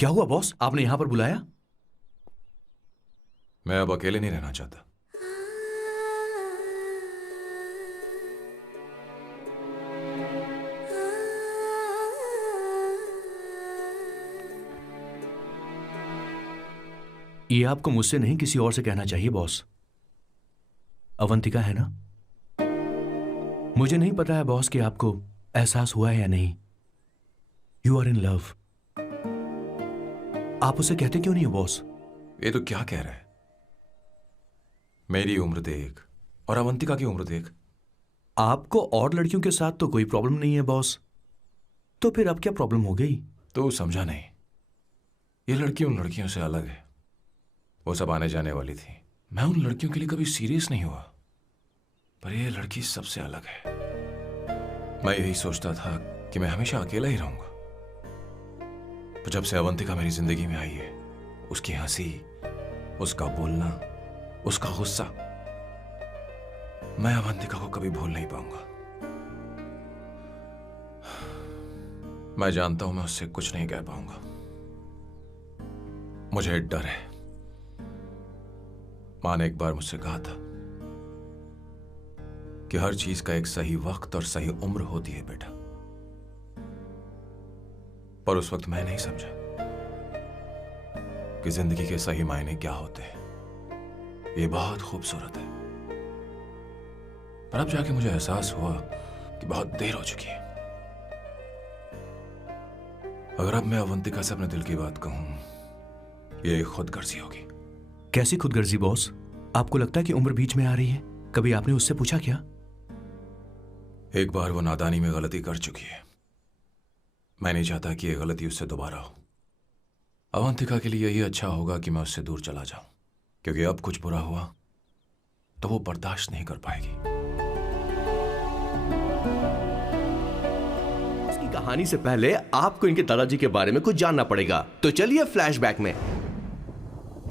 क्या हुआ बॉस, आपने यहां पर बुलाया? मैं अब अकेले नहीं रहना चाहता। ये आपको मुझसे नहीं किसी और से कहना चाहिए बॉस। अवंतिका है ना? मुझे नहीं पता है बॉस कि आपको एहसास हुआ है या नहीं। You are in love. आप उसे कहते क्यों नहीं हो बॉस? ये तो क्या कह रहा है? मेरी उम्र देख और अवंतिका की उम्र देख। आपको और लड़कियों के साथ तो कोई प्रॉब्लम नहीं है बॉस, तो फिर अब क्या प्रॉब्लम हो गई? तो समझा नहीं। ये लड़की उन लड़कियों से अलग है। वो सब आने जाने वाली थी। मैं उन लड़कियों के लिए कभी सीरियस नहीं हुआ, पर ये लड़की सबसे अलग है। मैं यही सोचता था कि मैं हमेशा अकेला ही रहूंगा, पर जब से अवंतिका मेरी जिंदगी में आई है, उसकी हंसी, उसका बोलना, उसका गुस्सा, मैं अवंतिका को कभी भूल नहीं पाऊंगा। मैं जानता हूं मैं उससे कुछ नहीं कह पाऊंगा। मुझे डर है। मां ने एक बार मुझसे कहा था कि हर चीज का एक सही वक्त और सही उम्र होती है बेटा, पर उस वक्त मैं नहीं समझा कि जिंदगी के सही मायने क्या होते हैं। ये बहुत खूबसूरत है, पर अब जाके मुझे एहसास हुआ कि बहुत देर हो चुकी है। अगर अब मैं अवंतिका से अपने दिल की बात कहूं, ये खुदगर्जी होगी। कैसी खुदगर्जी बॉस? आपको लगता है कि उम्र बीच में आ रही है? कभी आपने उससे पूछा क्या? एक बार वो नादानी में गलती कर चुकी है। मैं नहीं चाहता कि ये गलती उससे दोबारा हो। अवंतिका के लिए यही अच्छा होगा कि मैं उससे दूर चला जाऊं, क्योंकि अब कुछ बुरा हुआ तो वो बर्दाश्त नहीं कर पाएगी। इसकी कहानी से पहले आपको इनके दादाजी के बारे में कुछ जानना पड़ेगा, तो चलिए फ्लैशबैक में।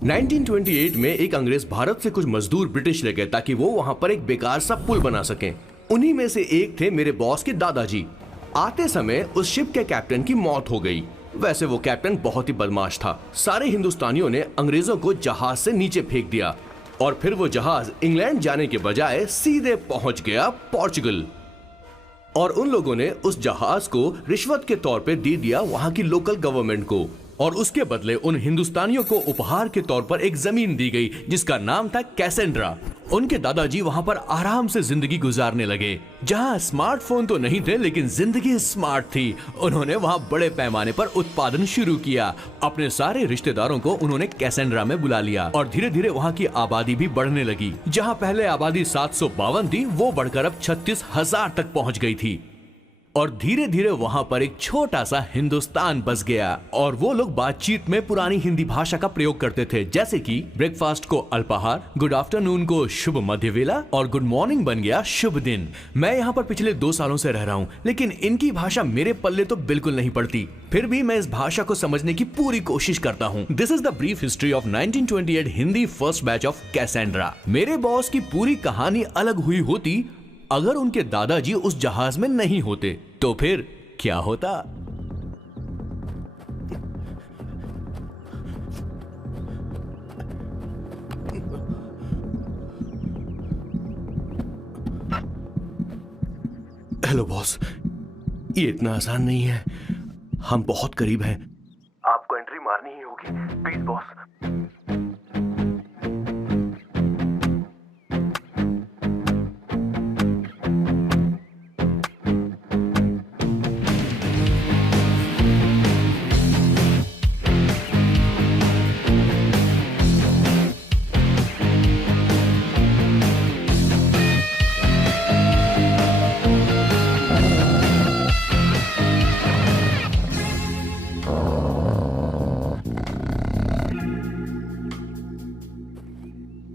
1928 में एक अंग्रेज भारत से कुछ मजदूर ब्रिटिश ले गए ताकि वो वहां पर एक बेकार सा पुल बना सकें। उन्हीं में से एक थे मेरे बॉस के दादाजी। आते समय उस शिप के कैप्टन की मौत हो गई। वैसे वो कैप्टन बहुत ही बदमाश था। सारे हिंदुस्तानियों ने अंग्रेजों को जहाज से नीचे फेंक दिया और फिर वो जहाज इंग्लैंड जाने के बजाय सीधे पहुंच गया पोर्चुगल। और उन लोगों ने उस जहाज को रिश्वत के तौर पे दे दिया वहां की लोकल गवर्नमेंट को, और उसके बदले उन हिंदुस्तानियों को उपहार के तौर पर एक जमीन दी गई जिसका नाम था कैसेंड्रा। उनके दादाजी वहां पर आराम से जिंदगी गुजारने लगे, जहां स्मार्टफोन तो नहीं थे लेकिन जिंदगी स्मार्ट थी। उन्होंने वहां बड़े पैमाने पर उत्पादन शुरू किया। अपने सारे रिश्तेदारों को उन्होंने कैसेंड्रा में बुला लिया और धीरे धीरे वहां की आबादी भी बढ़ने लगी। जहां पहले आबादी 752 थी, वो बढ़कर अब 36,000 तक पहुंच गई थी। और धीरे धीरे वहां पर एक छोटा सा हिंदुस्तान बस गया और वो लोग बातचीत में पुरानी हिंदी भाषा का प्रयोग करते थे, जैसे कि ब्रेकफास्ट को अल्पाहार, गुड आफ्टरनून को शुभ मध्य वेला और गुड मॉर्निंग बन गया शुभ दिन। मैं यहाँ पर पिछले 2 सालों से रह रहा हूँ, लेकिन इनकी भाषा मेरे पल्ले तो बिल्कुल नहीं पड़ती। फिर भी मैं इस भाषा को समझने की पूरी कोशिश करता हूँ। This is the brief history of 1928 Hindi first batch of Cassandra. मेरे बॉस की पूरी कहानी अलग हुई होती अगर उनके दादाजी उस जहाज में नहीं होते, तो फिर क्या होता? हेलो बॉस, ये इतना आसान नहीं है। हम बहुत करीब हैं। आपको एंट्री मारनी ही होगी, please boss.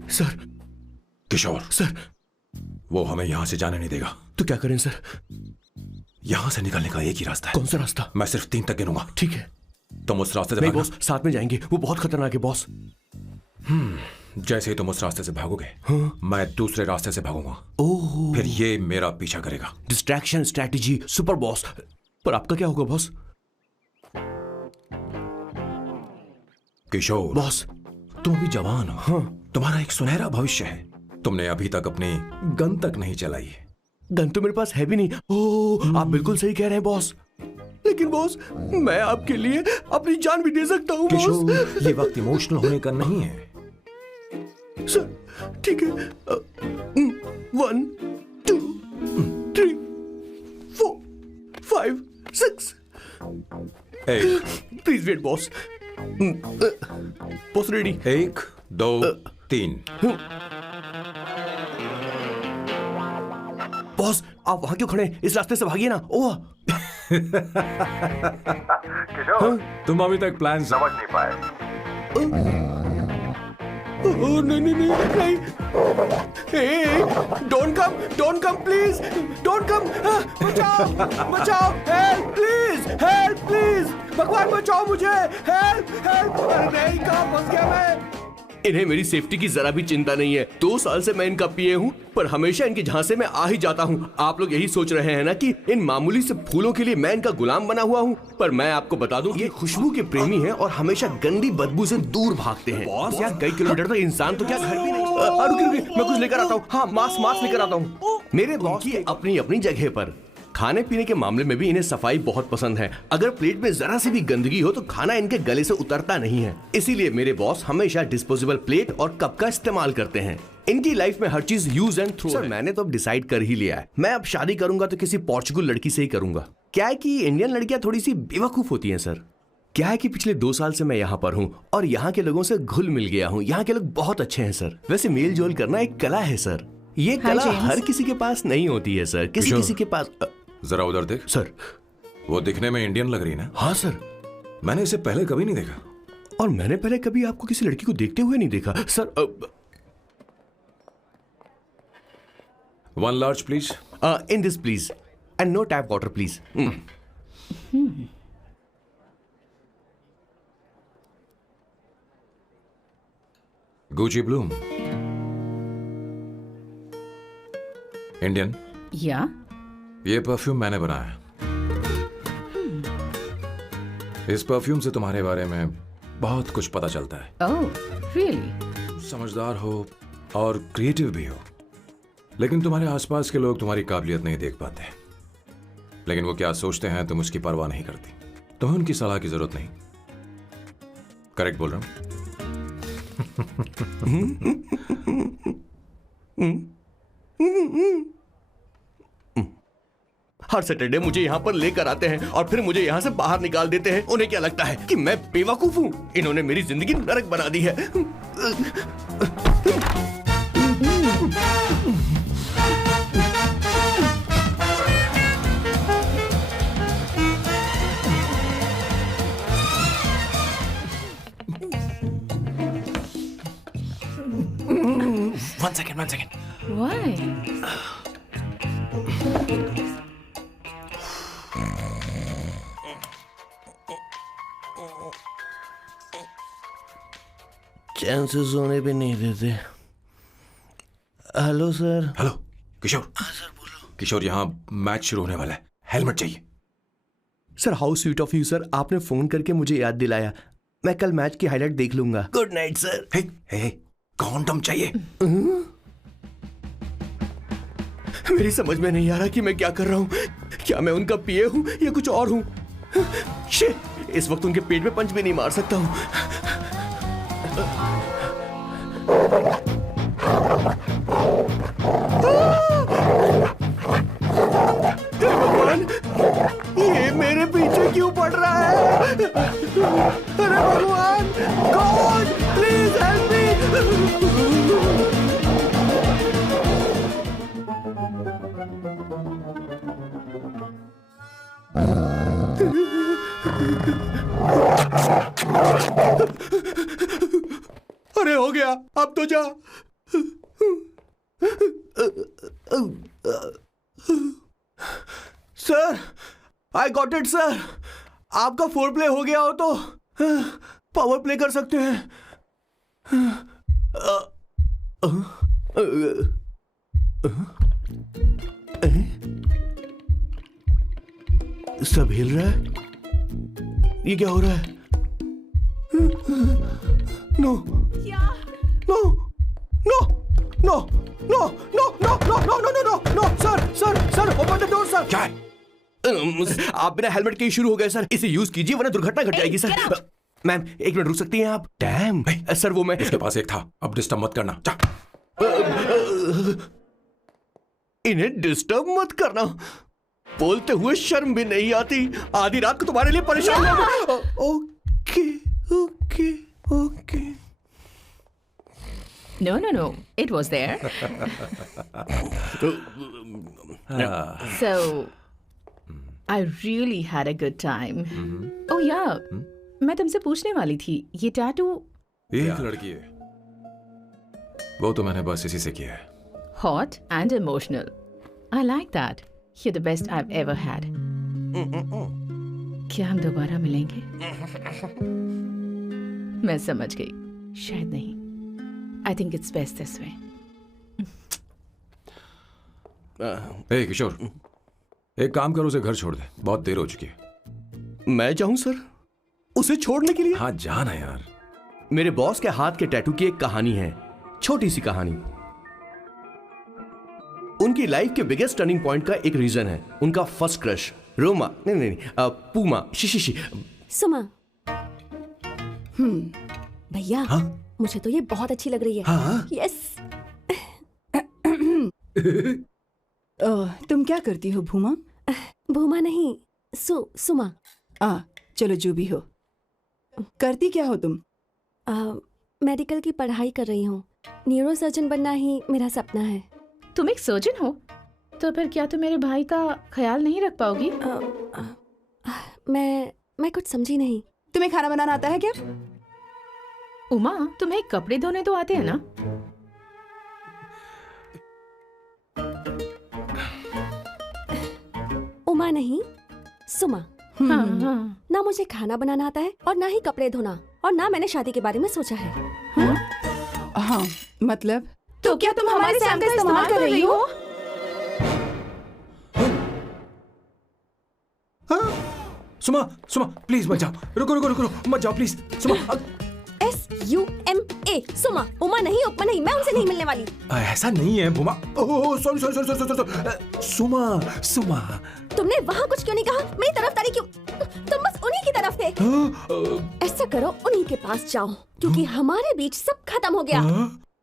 Sir. Kishore sir. वो हमें यहां से जाने नहीं देगा। तो क्या करें सर? यहां से निकलने का एक ही रास्ता है। कौन सा रास्ता? मैं सिर्फ 3 तक गिनूंगा। ठीक है। तुम उस रास्ते से नहीं भागना। बॉस, साथ में जाएंगे, वो बहुत खतरनाक है बॉस। जैसे ही तुम उस रास्ते से भागोगे, मैं दूसरे रास्ते से भागूंगा। ओह। फिर ये मेरा पीछा करेगा। Distraction strategy super boss. पर आपका क्या होगा बॉस? किशोर, बॉस। तुम अभी जवान हो। हाँ। तुम्हारा एक सुनहरा भविष्य है। तुमने अभी तक अपनी गन तक नहीं चलाई। गन तो मेरे पास है भी नहीं। ओह, आप बिल्कुल सही कह रहे हैं बॉस। लेकिन बॉस, मैं आपके लिए अपनी जान भी दे सकता हूँ किशोर, बॉस। ये वक्त इमोशनल होने का नहीं है। सर ठीक है। 1 2 3 4 5 6। Please wait boss. Boss ready. 1 2 3। Boss, आप वहां क्यों खड़े हैं? इस रास्ते से भागिए ना। ओह, किशोर, तुम अभी तक प्लान समझ नहीं पाए। ओह, नहीं नहीं नहीं नहीं। Don't come please, don't come. बचाओ बचाओ, हेल्प प्लीज, भगवान बचाओ मुझे, हेल्प। अरे नहीं, कहाँ फंस गया मैं? इन्हें मेरी सेफ्टी की जरा भी चिंता नहीं है। 2 साल से मैं इनका पीए हूँ, पर हमेशा इनके झांसे में आ ही जाता हूँ। आप लोग यही सोच रहे हैं ना कि इन मामूली से फूलों के लिए मैं इनका गुलाम बना हुआ हूँ, पर मैं आपको बता दूं, ये खुशबू के प्रेमी हैं और हमेशा गंदी बदबू से दूर भागते हैं। बॉस यार, कई किलोमीटर तक इंसान तो क्या घर भी नहीं। रुकिए, मैं कुछ लेकर आता हूँ। हाँ, मास्क लेकर आता हूँ। मेरे बॉस की अपनी अपनी जगह पर। खाने पीने के मामले में भी इन्हें सफाई बहुत पसंद है। अगर प्लेट में जरा सी भी गंदगी हो तो खाना इनके गले से उतरता नहीं है। इसीलिए मेरे बॉस हमेशा डिस्पोजेबल प्लेट और कप का इस्तेमाल करते हैं। इनकी लाइफ में हर चीज यूज एंड थ्रो है। मैंने तो अब डिसाइड कर ही लिया है, मैं अब शादी करूंगा तो किसी पोर्चुगल लड़की से ही करूंगा। क्या है कि इंडियन लड़कियां थोड़ी सी बेवकूफ होती हैं सर। क्या है कि पिछले 2 साल से मैं यहाँ पर हूँ और यहाँ के लोगों से घुल मिल गया हूँ। यहाँ के लोग बहुत अच्छे हैं सर। वैसे मेल जोल करना एक कला है सर। ये कला हर किसी के पास नहीं होती है सर। किसी के पास। जरा उधर देख। सर, वो दिखने में इंडियन लग रही है ना? हाँ सर। मैंने इसे पहले कभी नहीं देखा। और मैंने पहले कभी आपको किसी लड़की को देखते हुए नहीं देखा sir. 1 large please. In this please, and no tap water please. Gucci Bloom. Indian. या ये परफ्यूम मैंने बनाया। इस परफ्यूम से तुम्हारे बारे में बहुत कुछ पता चलता है। Oh really? समझदार हो और क्रिएटिव भी हो, लेकिन तुम्हारे आसपास के लोग तुम्हारी काबिलियत नहीं देख पाते। लेकिन वो क्या सोचते हैं तुम उसकी परवाह नहीं करती। तुम्हें उनकी सलाह की जरूरत नहीं। करेक्ट बोल रहा हूं? हर सैटरडे मुझे यहाँ पर लेकर आते हैं और फिर मुझे यहाँ से बाहर निकाल देते हैं। उन्हें क्या लगता है कि मैं बेवकूफ हूँ? इन्होंने मेरी जिंदगी नरक बना दी है। One second. Why? चैन से सोने भी नहीं देते। Hello sir. हेलो किशोर। हाँ सर बोलो। किशोर, यहाँ मैच शुरू होने वाला है, हेलमेट चाहिए। Sir how sweet of you sir, आपने फोन करके मुझे याद दिलाया। मैं कल मैच की हाईलाइट देख लूंगा। Good night sir. Hey, condom चाहिए। मेरी समझ में नहीं आ रहा कि मैं क्या कर रहा हूँ। क्या मैं उनका पीए हूँ या कुछ और हूँ? शिट, इस वक्त उनके पेट में पंच भी नहीं मार सकता हूँ। भगवान, ये मेरे पीछे क्यों पड़ रहा है? अरे भगवान, गॉड प्लीज हेल्प मी। अरे हो गया, अब तो जा। Sir, I got it sir. आपका 4 प्ले हो गया हो तो पावर प्ले कर सकते हैं। सब हिल रहा है। ये क्या हो रहा है? No no no no no no no no no no no no sir open the door sir. क्या है? आप बिना हेलमेट के ही शुरू हो गए सर। इसे यूज कीजिए वरना दुर्घटना घट जाएगी सर। मैम 1 मिनट रुक सकती हैं आप? डैम सर वो मैं उसके पास एक था, अब डिस्टर्ब मत करना। जा। इन्हें डिस्टर्ब मत करना। बोलते हुए शर्म भी नहीं आती। आधी रात को तुम्हारे लिए परेशान हो। Okay okay okay. No. It was there. So, I really had a good time. Oh yeah, मैं तुमसे पूछने वाली थी, ये टैटू एक लड़की है, वो तो मैंने बस इसी से किया है। hot and emotional. I like that. You're the best I've ever had. क्या हम दोबारा मिलेंगे? मैं समझ गई, शायद नहीं। I think it's best this way. ए किशोर, एक काम करो, उसे घर छोड़ दे, बहुत देर हो चुकी है। मैं जाऊं सर उसे छोड़ने के लिए? हाँ जाना यार। मेरे बॉस के हाथ के टैटू की एक कहानी है, छोटी सी कहानी। उनकी लाइफ के बिगेस्ट टर्निंग पॉइंट का एक रीजन है उनका फर्स्ट क्रश रोमा नहीं पूमा शिशिशी। सुमा। भैया मुझे तो ये बहुत अच्छी लग रही है। हाँ? यस। तुम क्या करती हो भूमा? भूमा नहीं, सुमा। चलो जो भी हो। करती क्या हो तुम? मेडिकल की पढ़ाई कर रही हूँ। न्यूरो सर्जन बनना ही मेरा सपना है। तुम एक सर्जन हो, तो फिर क्या तुम मेरे भाई का ख्याल नहीं रख पाओगी? मैं कुछ समझी नहीं। तुम्हें खाना बनाना आता है क्या? उमा, तुम्हें कपड़े धोने तो आते हैं ना? उमा नहीं, सुमा। हाँ। ना मुझे खाना बनाना आता है और ना ही कपड़े धोना, और ना मैंने शादी के बारे में सोचा है। हाँ मतलब तो क्या तुम हमारे सैम का इस्तेमाल कर रही हो? सुमा प्लीज मत जाओ, रुको मत जाओ प्लीज। सुमा SUMA सुमा। उमा नहीं, उपमा नहीं, मैं उनसे नहीं मिलने वाली। ऐसा नहीं है भूमा। Oh sorry. सुमा तुमने वहाँ कुछ क्यों नहीं कहा? मेरी तरफदारी क्यों? तुम बस उन्हीं की तरफ थे। ऐसा करो, उन्हीं के पास जाओ, क्योंकि हमारे बीच सब खत्म हो गया।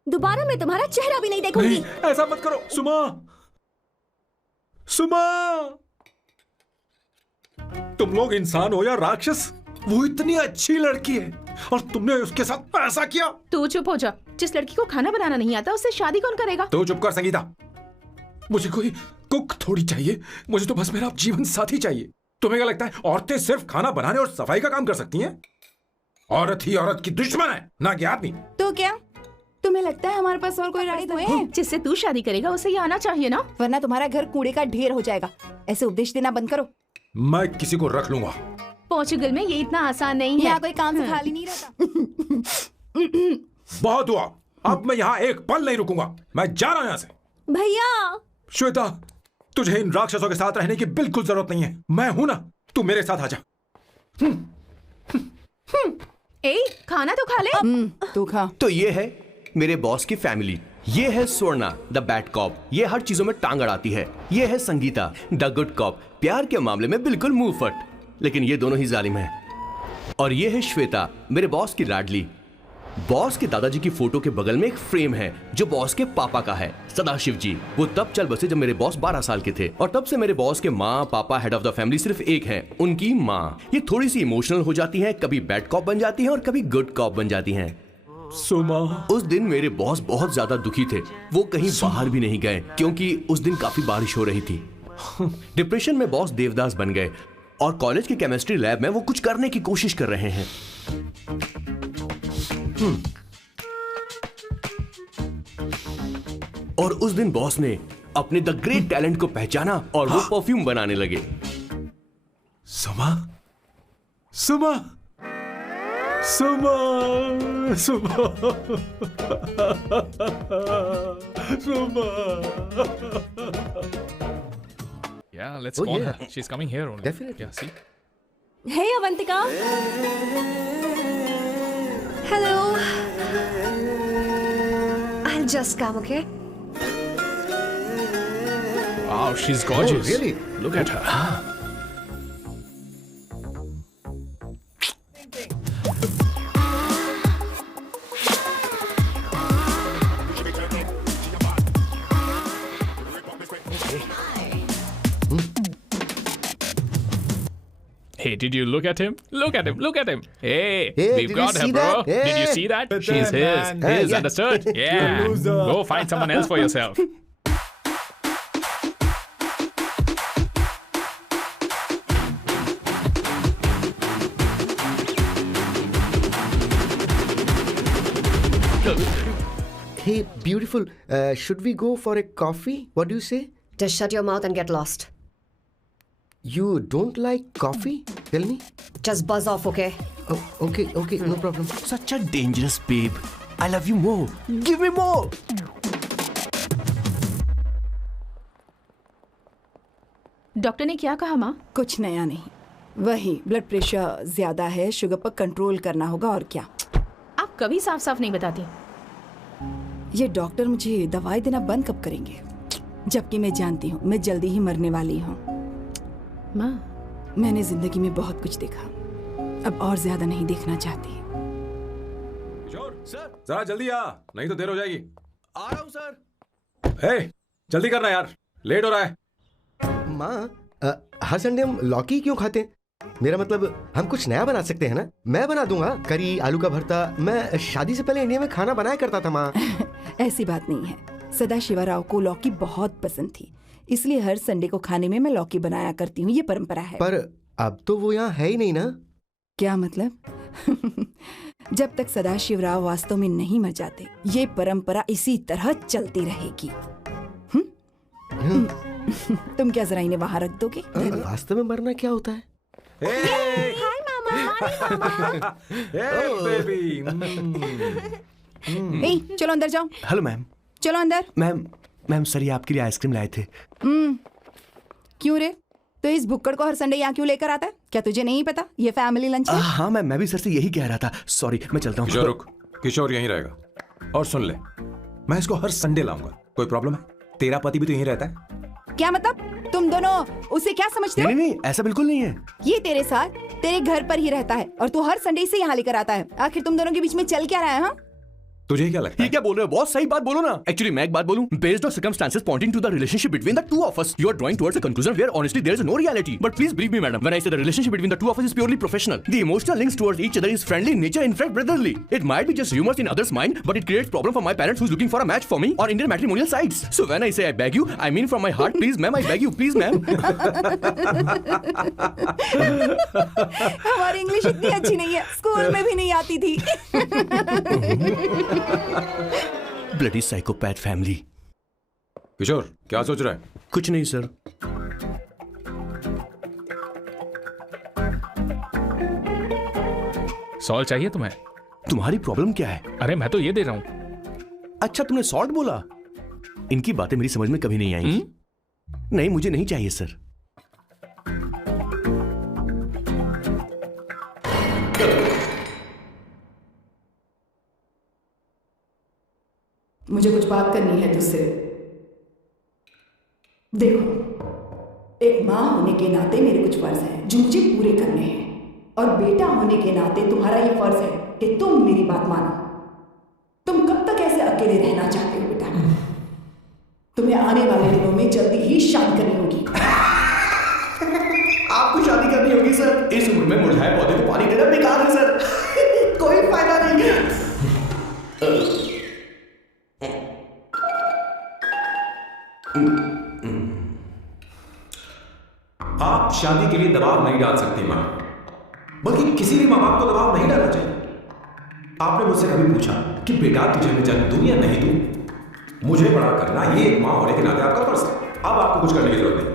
दोबारा मैं तुम्हारा चेहरा भी नहीं देखूंगी। नहीं, ऐसा मत करो सुमा। तुम लोग इंसान हो या राक्षस? वो इतनी अच्छी लड़की है और तुमने उसके साथ ऐसा किया। तू चुप हो जा। जिस लड़की को खाना बनाना नहीं आता उससे शादी कौन करेगा? तो चुप कर संगीता। मुझे कोई कुक थोड़ी चाहिए, मुझे तो बस मेरा जीवन साथी चाहिए। तुम्हें क्या लगता है औरतें सिर्फ खाना बनाने और सफाई का काम कर सकती हैं? औरत ही औरत की दुश्मन है, ना कि आदमी। तो क्या तुम्हें लगता है हमारे पास और कोई रास्ता तो है? जिससे तू शादी करेगा उसे ये आना चाहिए ना, वरना तुम्हारा घर कूड़े का ढेर हो जाएगा। ऐसे उपदेश देना बंद करो। मैं किसी को रख लूंगा। पोर्चुगल में ये इतना आसान नहीं है। यहाँ कोई काम से खाली नहीं रहता। बहुत हुआ, अब मैं यहाँ एक पल नहीं रुकूंगा। मैं जा रहा हूँ यहाँ से। भैया श्वेता, तुझे इन राक्षसों के साथ रहने की बिल्कुल जरूरत नहीं है। मैं हूं ना, तू मेरे साथ आ जा। ए, खाना तो खा ले। तू खा। तो ये है मेरे बॉस की फैमिली। ये है स्वर्णा द बैड कॉप, ये हर चीजों में टांग अड़ाती है। ये है संगीता द गुड कॉप, प्यार के मामले में बिल्कुल मुंह फट, लेकिन ये दोनों ही जालिम हैं। और ये है श्वेता, मेरे बॉस की लाडली। बॉस के दादाजी की फोटो के बगल में एक फ्रेम है जो बॉस के पापा का है, सदाशिव जी। वो तब चल बसे जब मेरे बॉस 12 साल के थे, और तब से मेरे बॉस के माँ पापा हेड ऑफ द फैमिली सिर्फ एक है, उनकी माँ। ये थोड़ी सी इमोशनल हो जाती है, कभी बैड कॉप बन जाती है और कभी गुड कॉप बन जाती हैं। सुमा, उस दिन मेरे बॉस बहुत ज्यादा दुखी थे। वो कहीं बाहर भी नहीं गए क्योंकि उस दिन काफी बारिश हो रही थी। डिप्रेशन में बॉस देवदास बन गए और कॉलेज की केमिस्ट्री लैब में वो कुछ करने की कोशिश कर रहे हैं। और उस दिन बॉस ने अपने द ग्रेट टैलेंट को पहचाना और वो परफ्यूम बनाने लगे। सुमा Yeah, let's call her. She's coming here only. Definitely. Yeah, see? Hey Avantika. Hello. I'll just come, okay? Wow, she's gorgeous. Oh, really? Look at her. Hey, did you look at him? Look at him, look at him. Hey, Hey, we've did got you her, see bro. that? Did you Hey. see that? But She's then, his. man. His, Yeah. understood? Yeah. Go find someone else for yourself. Hey, beautiful. Should we go for a coffee? What do you say? Just shut your mouth and get lost. You don't like coffee? Tell me. Just buzz off, okay? Oh, okay, no problem. Such a dangerous babe. I love you more. Give me more. Doctor ने क्या कहा माँ? कुछ नया नहीं, वही blood pressure ज्यादा है, शुगर पर कंट्रोल करना होगा और क्या। आप कभी साफ साफ नहीं बताती। ये डॉक्टर मुझे दवाई देना बंद कब करेंगे, जबकि मैं जानती हूँ मैं जल्दी ही मरने वाली हूँ। माँ, मैंने जिंदगी में बहुत कुछ देखा, अब और ज्यादा नहीं देखना चाहती। किशोर सर, जरा जल्दी आ, नहीं तो देर हो जाएगी। आ रहा हूँ सर। हे, जल्दी करना यार, लेट हो रहा है। माँ, हर संडे हम लौकी क्यों खाते हैं? मेरा मतलब हम कुछ नया बना सकते हैं ना। मैं बना दूंगा करी, आलू का भरता। मैं शादी से पहले इंडिया में खाना बनाया करता था माँ। ऐसी बात नहीं है, सदाशिवराव को लौकी बहुत पसंद थी, इसलिए हर संडे को खाने में मैं लौकी बनाया करती हूँ, ये परंपरा है। पर अब तो वो यहाँ है ही नहीं ना। क्या मतलब? जब तक सदाशिवराव वास्तव में नहीं मर जाते, ये परंपरा इसी तरह चलती रहेगी। तुम क्या जरा इन्हें वहां रख दोगे? वास्तव में मरना क्या होता है? हाय मामा। बेबी। ए, चलो अंदर जाओ। Hello ma'am. चलो अंदर। मैम सर, ये आपके लिए आइसक्रीम लाए थे। क्यों रे? तो इस भुक्कड़ को हर संडे यहाँ क्यों लेकर आता है? क्या तुझे नहीं पता ये फैमिली लंच है? हाँ मैम, मैं भी सर से यही कह रहा था। सॉरी, मैं चलता हूँ। किशोर रुक, किशोर यहीं रहेगा। और सुन ले, मैं इसको हर संडे लाऊंगा। कोई प्रॉब्लम है? तेरा पति भी तो यहीं रहता है। क्या मतलब? तुम दोनों उसे क्या समझते हो? नहीं, ऐसा बिल्कुल नहीं है। ये तेरे साथ तेरे घर पर ही रहता है और तू हर संडे से यहाँ लेकर आता है। आखिर तुम दोनों के बीच में चल क्या रहा है? हाँ, तुझे क्या लगता ये है? क्या बोल रहे हो बॉस? सही बात बोलो ना। एक्चुअली मैं एक बात बोलूं, based on circumstances pointing to the relationship between the two of us, you are drawing towards a conclusion where honestly there is no reality. But please believe me madam, when I say the relationship between the two of us is purely professional, the emotional links towards each other is friendly in nature, in fact brotherly. It might be just rumors in others mind, but it creates problem for my parents who's looking for a match for me on Indian matrimonial sites. So when I say I beg you, I mean from my heart, please ma'am, I beg you, please ma'am. हमारी English इतनी अच्छी नहीं है, school में भी नहीं आती थी। Bloody psychopath family. किशोर क्या सोच रहा है? कुछ नहीं सर। सॉल्ट चाहिए तुम्हें? तुम्हारी प्रॉब्लम क्या है? अरे मैं तो ये दे रहा हूँ। अच्छा, तुमने सॉल्ट बोला। इनकी बातें मेरी समझ में कभी नहीं आएंगी। नहीं, मुझे नहीं चाहिए सर। मुझे कुछ बात करनी है तुझसे। देखो, एक माँ होने के नाते मेरे कुछ फर्ज हैं जो मुझे पूरे करने हैं, और बेटा होने के नाते तुम्हारा ये फर्ज है कि तुम मेरी बात मानो। तुम कब तक ऐसे अकेले रहना चाहते हो बेटा? तुम्हें आने वाले दिनों में जल्दी ही शादी करनी होगी। आपको शादी करनी होगी सर? इस उम्र में मुरझाए पौधे को पानी देना बेकार है सर। कोई फायदा नहीं है। आप शादी के लिए दबाव नहीं डाल सकती माँ, बल्कि किसी भी माँ बाप को दबाव नहीं डालना चाहिए। आपने मुझसे कभी पूछा कि बेटा तुझे मैं जन्म दूं या नहीं दूं? मुझे बड़ा करना ये एक माँ होने के नाते आपका फर्ज है। अब आपको कुछ करने की जरूरत नहीं।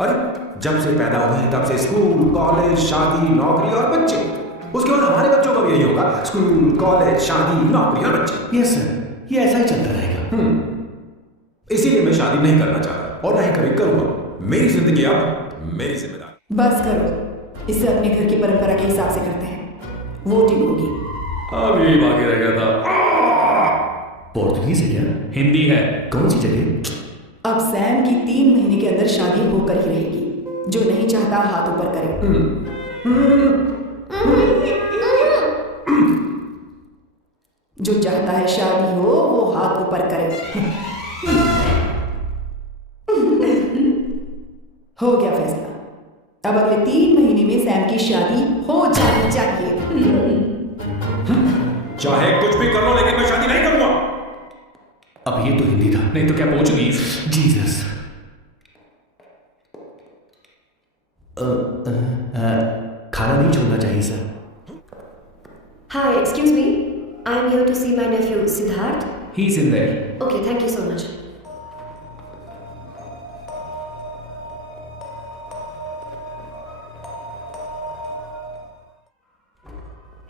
अरे जब से पैदा हुए हैं तब से स्कूल, कॉलेज, शादी, नौकरी और बच्चे। उसके बाद हमारे बच्चों का भी यही होगा, स्कूल, कॉलेज, शादी, नौकरी और बच्चे। यस सर, ये ऐसा ही चलता रहेगा। इसीलिए मैं शादी नहीं करना चाहता और ना ही कभी करूंगा। मेरी जिंदगी अब मेरी जिम्मेदारी। बस करो, इसे अपने घर की परंपरा के हिसाब से करते हैं। वोटिंग होगी, अब यही बाकी रह गया था। पोर्तुगीज है क्या? हिंदी है। कौन सी जगह? अब सैम की 3 महीने के अंदर शादी होकर ही रहेगी। जो नहीं चाहता हाथ ऊपर करे। जो चाहता है शादी हो वो हाथ ऊपर करे। हो गया फैसला। अब अगले 3 महीने में सैम की शादी हो जानी चाहिए। चाहे कुछ भी कर लो लेकिन मैं शादी नहीं करूंगा। अब ये तो हिंदी था। नहीं तो क्या पोर्चुगीज? जीसस। खाना नहीं छोड़ना चाहिए sir. Hi, excuse me. I am here to see my nephew Siddharth. He's in there. Okay, thank you so much.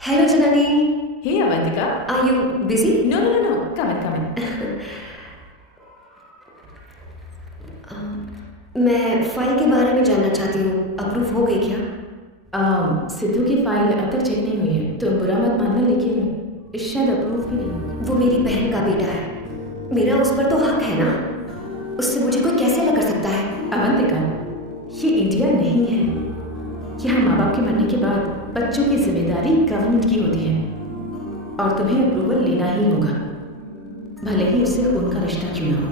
Hello, Janani. Hey, Avantika. Are you busy? No. Come in. मैं file के बारे में जानना चाहती हूँ। Approve हो गई क्या? सिद्धू की फाइल अब तक चेक नहीं हुई है, तो बुरा मत मानना, लेकिन शायद अप्रूव भी नहीं। वो मेरी बहन का बेटा है, मेरा उस पर तो हक है ना। उससे मुझे कोई कैसे अलग कर सकता है? अवंतिका, ये इंडिया नहीं है। यहाँ माँ बाप के मरने के बाद बच्चों की जिम्मेदारी गवर्नमेंट की होती है और तुम्हें अप्रूवल लेना ही होगा, भले ही उससे खून का रिश्ता क्यों ना हो।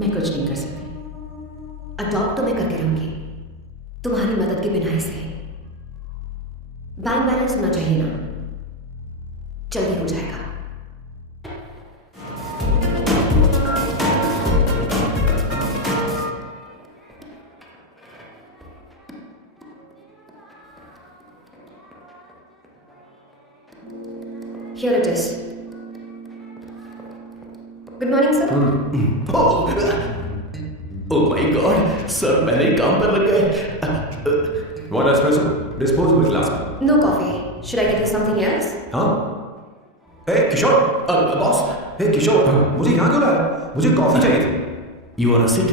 मैं कुछ नहीं कर सकती। अडॉप्ट तो मैं करके रहूंगी, तुम्हारी मदद के बिना ही सही। बैंक बैलेंस होना चाहिए ना, जल्दी हो जाएगा। Here it is. Good morning, sir. Oh my God sir, मैंने काम पर लग गए। One espresso, disposable glass. No coffee. Should I get you something else? हाँ? ए किशोर, बॉस, ए किशोर, मुझे यहाँ क्यों लाया? मुझे कॉफी चाहिए थी। You want to sit?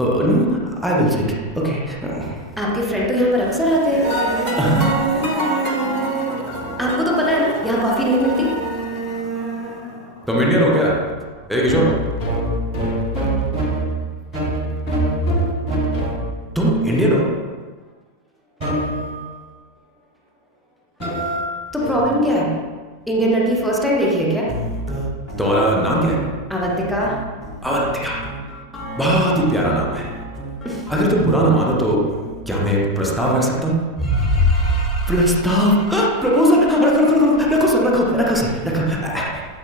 No, I will sit. Okay. आपके फ्रेंड तो यहाँ पर अक्सर आते हैं। आपको तो पता है ना, यहाँ कॉफी नहीं मिलती। तुम इंडियन हो क्या? ए किशोर, तुम इंडियन हो? तो प्रॉब्लम क्या है? इंडियन लड़की फर्स्ट टाइम देखी है क्या? तुम्हारा नाम क्या है? अवंतिका। अवंतिका, बहुत ही प्यारा नाम है। अगर तुम बुरा ना मानो तो क्या मैं एक प्रस्ताव रख सकता हूँ? प्रस्ताव? प्रपोजल?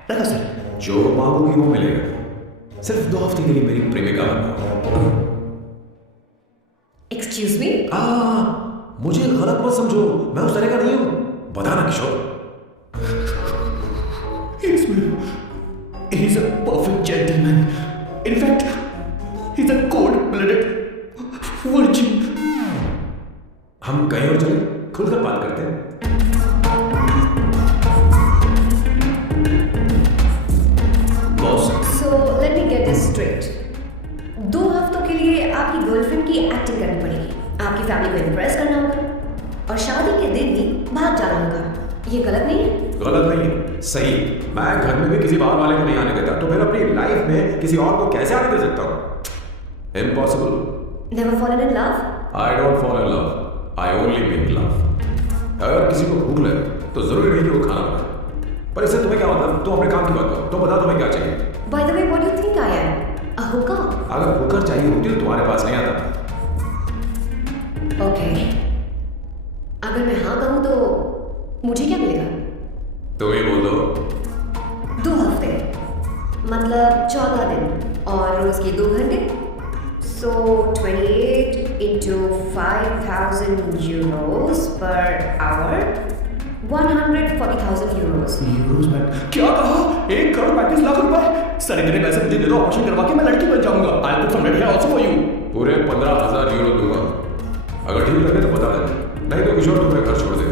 रखो सर। जो मांगोगी वो मिलेगा। सिर्फ 2 हफ्ते के लिए मेरी प्रेमिका बनना। Excuse me? मुझे गलत मत समझो, मैं उस तरह का नहीं हूँ। बताना किशोर। He's a perfect gentleman. In fact, he's a cold-blooded virgin. हम कहीं और चले, खुलकर बात करते हैं। So let me get this straight. 2 हफ्तों के लिए आपकी गर्लफ्रेंड की एक्टिंग करनी पड़ेगी, आपकी फैमिली को इम्प्रेस करना होगा और शादी के दिन ही भाग जाना होगा। ये गलत नहीं है? गलत नहीं है, सही। मैं घर में भी किसी बाहर वाले को नहीं आने देता, तो फिर अपनी लाइफ में किसी और को कैसे आने दे सकता हूँ? Impossible. Never fallen in love? I don't fall in love. I only make love. अगर किसी को भूख लगे तो जरूरी नहीं कि वो खाना बनाए। पर इससे तुम्हें क्या मतलब? तुम अपने काम की बात करो। तुम बताओ तुम्हें क्या चाहिए? By the way, what do you think I am? A hooker? अगर हुकर चाहिए होती तो तुम्हारे पास नहीं आता। Okay. अगर मैं हाँ कहूँ तो मुझे क्या मिलेगा? तुम ही बोल दो। 2 हफ्ते मतलब 14 दिन और रोज के 2 घंटे। So 28 into 5,000 euros per hour, 140,000 euros. Euros में क्या कहा? 1 करोड़ 35 लाख रुपए? सर इतने पैसे मुझे दे दो, ऑपरेशन करवा के मैं लड़की बन जाऊंगा। I'll put some red hair also for you. पूरे 15,000 यूरो दूंगा। अगर ठीक लगे तो बता देना, नहीं तो किशोर तुम्हें घर छोड़ दे।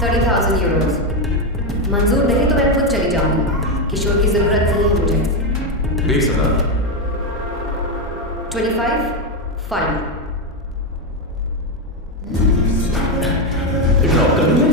30,000 euros. मंजूर नहीं तो मैं खुद चली जाऊंगी। किशोर की जरूरत नहीं है मुझे। 20,000। 25 फाइन। ड्रॉप कर दूं मैं?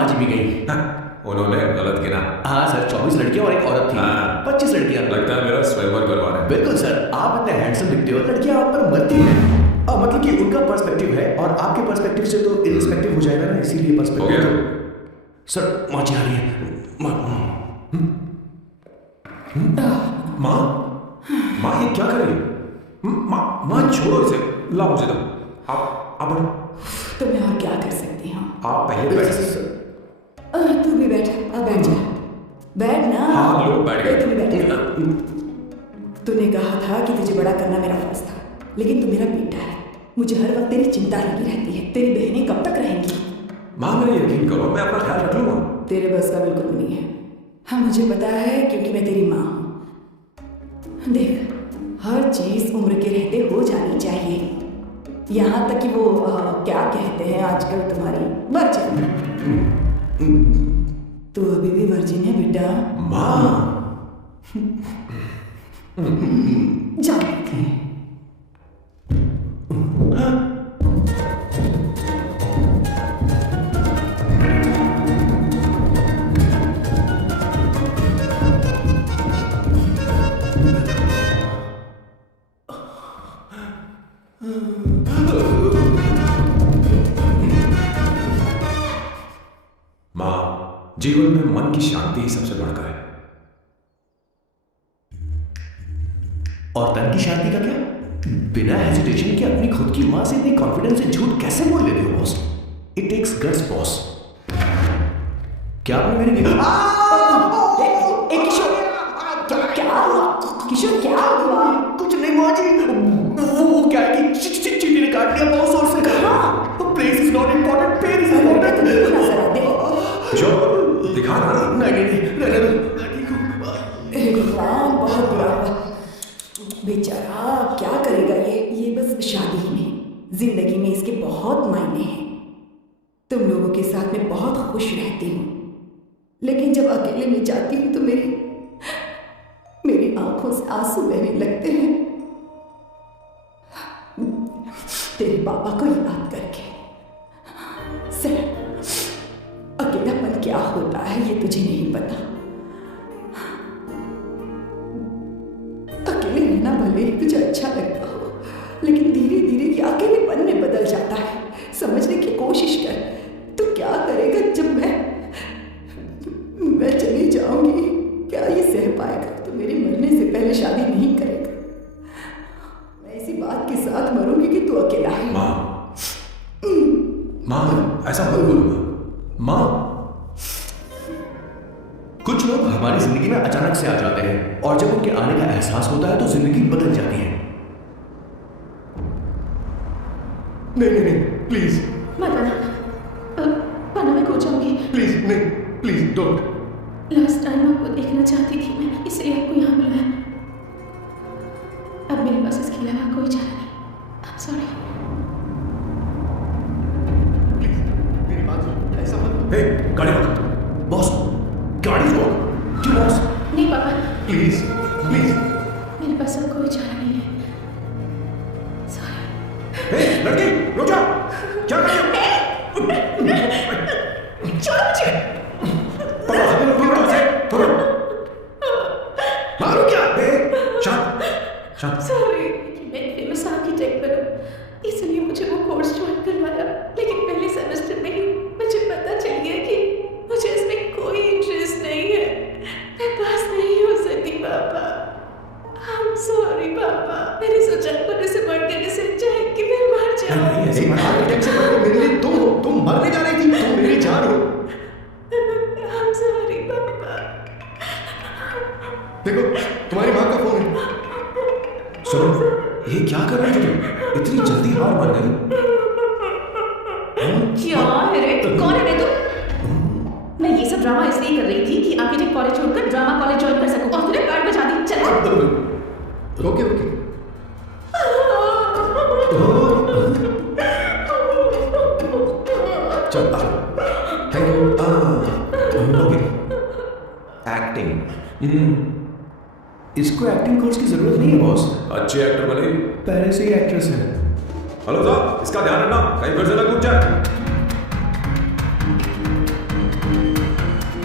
आज भी गई। उन्होंने गलत गिना। हाँ सर, 24 लड़कियां और एक औरत थी। हाँ। 25 लड़कियां। लगता है मेरा स्वयंवर करवा रहे हैं। बिल्कुल सर, आप इतने हैंडसम दिखते हो, लड़कियां आप पर मरती हैं। मतलब कि उनका पर्सपेक्टिव है और आपके पर्सपेक्टिव से तो इरिस्पेक्टिव हो जाएगा ना, इसीलिए हो पर्सपेक्टिव। गया? सर माँ जी आ रही है। माँ, माँ ये क्या कर रही है? माँ, माँ छोड़ो इसे, ला मुझे दो। आप बैठो। तो मैं और क्या कर सकती हूँ? आप पहले बैठो। तू भी बैठ, अब बैठ जा। बैठ ना। हाँ लो, बैठ गए। तू भी बैठ। तूने कहा था कि तुझे बड़ा करना मेरा फर्ज था, लेकिन तू मेरा बेटा है। मुझे हर वक्त तेरी चिंता लगी रहती है। तेरी बहनें कब तक रहेंगी? माँ मेरा यकीन करो, मैं अपना ख्याल रख लूंगा। तेरे बस का बिल्कुल नहीं है। हाँ मुझे पता है, क्योंकि मैं तेरी माँ हूँ। देख, हर चीज उम्र के रहते हो जानी चाहिए, यहाँ तक कि वो क्या कहते हैं आजकल तुम्हारी वर्जिन। तू अभी भी वर्जिन है बेटा। माँ जानते हैं। माँ, जीवन में मन की शांति ही सबसे बढ़कर है। और तन की शांति का क्या? बिना हेजिटेशन के अपनी खुद की माँ से इतनी कॉन्फिडेंस से झूठ कैसे बोल लेते हो boss? It takes guts boss. क्या आपने मेरे किशोर, क्या हुआ? किशोर क्या हुआ? कुछ नहीं माँ जी, वो क्या है कि चीटी ने काट लिया बॉस और से कहा place is not important, pair is important. नजर आते हो? किशोर दिखा ना। नहीं रहने दो। बहुत बुरा हुआ बेचारा। क्या करेगा ये बस शादी ही नहीं, जिंदगी में इसके बहुत मायने हैं। तुम लोगों के साथ में बहुत खुश रहती हूँ, लेकिन जब अकेले में जाती हूँ तो मेरी आंखों से आंसू बहने लगते हैं, तेरे पापा को याद करके। सर, अकेलापन क्या होता है ये तुझे नहीं पता। अकेले रहना भले ही तुझे अच्छा लगता हो, लेकिन धीरे धीरे ये अकेलेपन में बदल जाता है। समझने की कोशिश कर। तो क्या करेगा जब मैं चली जाऊंगी? क्या ये सह पाएगा? तो मेरे मरने से पहले शादी नहीं करेगा। मैं इसी बात के साथ मरूंगी कि तू अकेला है। माँ ऐसा मत बोलो माँ। कुछ लोग हमारी जिंदगी में अचानक से आ जाते हैं और जब उनके आने का एहसास होता है तो जिंदगी बदल जाती है। नहीं प्लीज मत पाना, मैं खो जाऊंगी। प्लीज नहीं, प्लीज डोंट। लास्ट टाइम आपको देखना चाहती थी मैं, इसलिए आपको यहाँ बुलाया। अब मेरे पास इसके अलावा कोई चारा नहीं। I'm sorry। मेरी बात सुन, ऐसा मत। हे, गाड़ी रोक। बॉस, गाड़ी रोक। क्यों बॉस? नहीं पापा, प्लीज प्लीज। मेरे पास अब कोई चारा नहीं है। Sorry। हे, लड़की रुक जा। क्या कर रही हो? छोड़ो मुझे। मारो क्या? शांत शांत। सॉरी, मैं फेमस आर्किटेक्ट बनूं, इसलिए मुझे वो कोर्स ज्वाइन करवाया, लेकिन पहले सेमेस्टर में ही मुझे पता चल गया कि मुझे इसमें कोई इंटरेस्ट नहीं है। मैं पास नहीं हो सकती पापा। I'm sorry पापा। मेरी सोचापने से मर देने से अच्छा है कि मैं मर जाऊं। ऐसे मत। आर्किटेक्ट से बढ़कर मेरे लिए तुम हो। तुम मरने जा रही थी, तुम मेरी जान हो। I'm sorry पापा। देखो, तुम्हारी माँ का फोन है। सुनो, ये क्या कर रही हो तुम? इतनी जल्दी हार मान गई? क्या है रे? कौन है रे तू? मैं ये सब ड्रामा इसलिए कर रही थी कि आर्किटेक्ट कॉलेज छोड़कर ड्रामा कॉलेज ज्वाइन कर सकूं, और तूने कार्ड बजा दी। चल ओके। चल थैंक यू। ओके। एक्टिंग। इसको एक्टिंग कोर्स की जरूरत नहीं है बॉस। अच्छे एक्टर बने। पहले से ही एक्ट्रेस है। हेलो साहब, इसका ध्यान रखना कहीं फिर से ना कूद जाए।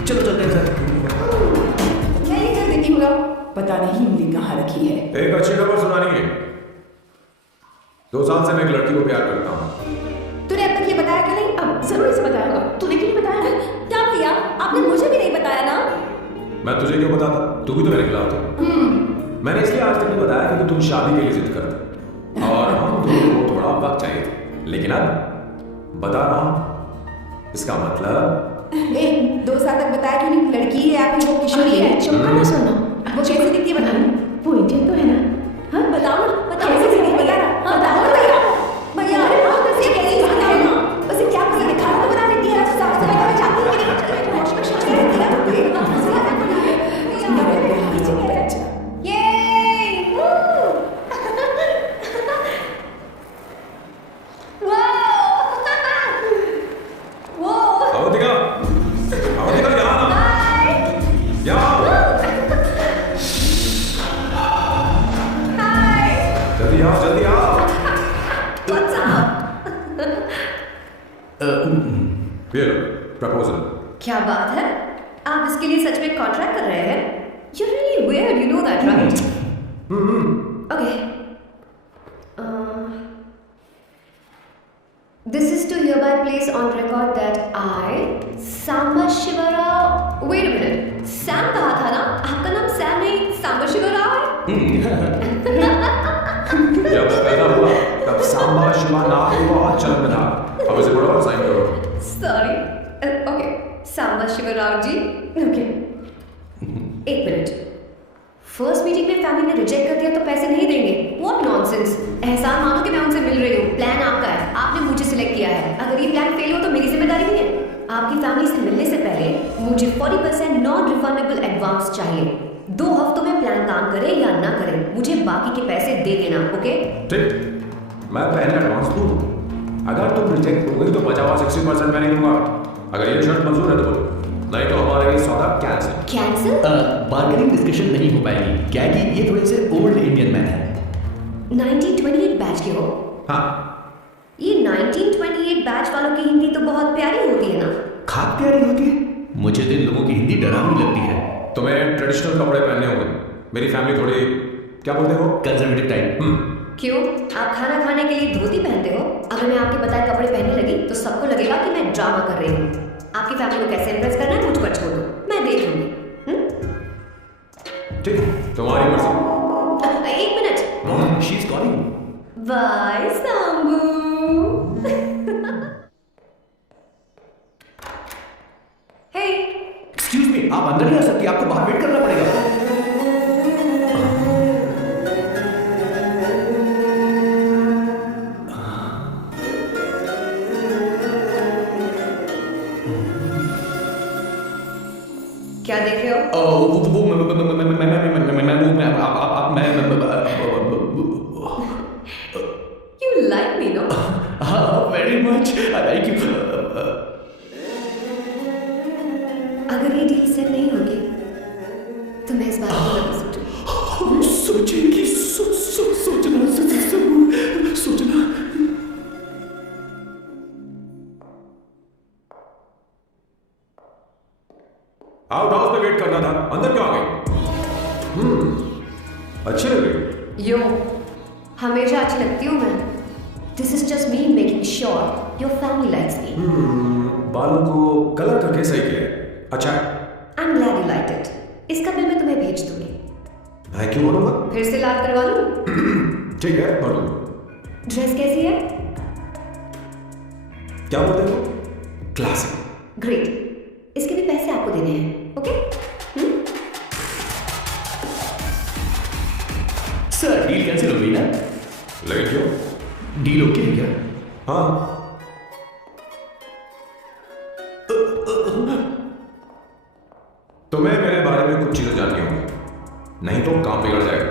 चलो चलते हैं सर। मैं ये कर देती हूँ। पता नहीं इमली कहाँ रखी है। एक अच्छी खबर सुनानी है। 2 साल से मैं एक लड़की को प्यार करता हूँ। तूने अब तक ये बताया क्यों नहीं? अब जरूर से बताया होगा। तूने क्यों नहीं बताया? क्या भैया, आपने मुझे भी नहीं बताया ना? मैं तुझे क्यों बताता? तू भी तो मेरे खिलाफ था। मैंने इसलिए आज तक नहीं बताया क्योंकि तुम शादी के लिए जिद करते और हम दोनों को थोड़ा वक्त चाहिए था। लेकिन अब बता रहा हूँ, इसका मतलब 2 साल तक बताया क्यों नहीं? लड़की है आपकी, वो किशोरी है। चुप ना सुनो। वो कैसी दिखती है बताना? वो इंडियन तो है ना? हाँ बताओ ना, बताओ कैसी कैसी दिखती है? हाँ बताओ ना भैया। भैया अरे हाँ कैसी कैसी बताओ ना। बस ये क्या पसंद है? खाना तो बना लेती है, साफ सफाई करना चाहती है कि नहीं? वॉशिंग मशीन चला लेती है। अवंतिका, अवंतिका यहाँ ना। यहाँ। जल्दी आओ, जल्दी आओ। ये लो, प्रपोजल। क्या बात है, आप इसके लिए सच में कॉन्ट्रैक्ट कर रहे हैं? You're really weird, you know that, right? Okay. This is to hereby place on record that I, Samba Shiva Rao. Wait a minute. Sam कहा था ना? आपका नाम सैम नहीं, Samba Shiva Rao है? जब मैं पैदा हुआ तब सांबा शिवा नाम बहुत चलन में था। अब इसे पढ़ो और साइन करो। Sorry. Okay. Samba Shiva Rao जी. Okay. एक मिनट। फर्स्ट मीटिंग में फैमिली ने रिजेक्ट कर दिया तो पैसे नहीं देंगे? What nonsense! एहसान मानो कि मैं उनसे मिल रही हूँ। प्लान आपका है, आपने मुझे सिलेक्ट किया है। अगर ये प्लान फेल हो तो मेरी जिम्मेदारी नहीं है। आपकी फैमिली से मिलने से पहले मुझे 40% नॉन रिफंडेबल एडवांस चाहिए। 2 हफ्तों में प्लान काम करे या ना करे, मुझे बाकी के पैसे दे देना, ओके? ठीक, मैं पहले एडवांस दूँ। अगर तुम रिजेक्ट हो गई तो बचा हुआ 60% मैं नहीं दूंगा। अगर ये शर्त मंजूर है तो बोलो, नहीं तो हमारा ये सौदा कैंसिल। कैंसिल? बार्गेनिंग डिस्कशन नहीं हो पाएगी, क्या कि ये थोड़े से ओल्ड इंडियन मैन है। 1928 बैच के हो? हाँ। ये 1928 बैच वालों की हिंदी तो बहुत प्यारी होती है ना? खाक प्यारी होती है। मुझे तो इन लोगों की हिंदी डरावनी लगती है। तुम्हें ट्रेडिशनल कपड़े पहनने होंगे। मेरी फैमिली थोड़ी क्या बोलते हो, कंजर्वेटिव टाइप। क्यों, आप खाना खाने के लिए धोती पहनते हो? अगर मैं आपके बताए कपड़े पहनने लगी तो सबको लगेगा कि मैं ड्रामा कर रही हूँ। आपकी फैमिली को कैसे इम्प्रेस करना है मुझ पर छोड़ दो, मैं देख लूंगी। ठीक, तुम्हारी मर्जी। एक minute. She is calling. Bye Sambu. Hey, excuse me, आप अंदर नहीं आ सकती, आपको बाहर वेट करना पड़ेगा। क्या देख रहे हो? You like me, no? Very much. I like you. अगर ये डील सेट नहीं होगी तो मैं इस बात को नहीं सोचूं। सोचेंगी, सोचना। आउट हाउस में वेट करना था, अंदर क्यों आ गई? अच्छी लग रही। यो, हमेशा अच्छी लगती हूँ मैं। This is just me making sure your family likes me. बालों को कलर करके सही किया। अच्छा है। I'm glad you liked it. इसका बिल मैं तुम्हें भेज दूंगी। मैं क्यों बोलूँगा? फिर से लाद करवा लूँ? ठीक है, भर दूँ। ड्रेस कैसी है? क्या बोलते हो? क्लासिक। ग्रेट। इसके भी पैसे आपको देने हैं, ओके? सर, डील कैंसिल हो गई ना? लेकिन क्यों? डील ओके है क्या? हाँ। तुम्हें मेरे बारे में कुछ चीजें जाननी होंगी, नहीं तो काम बिगड़ जाएगा।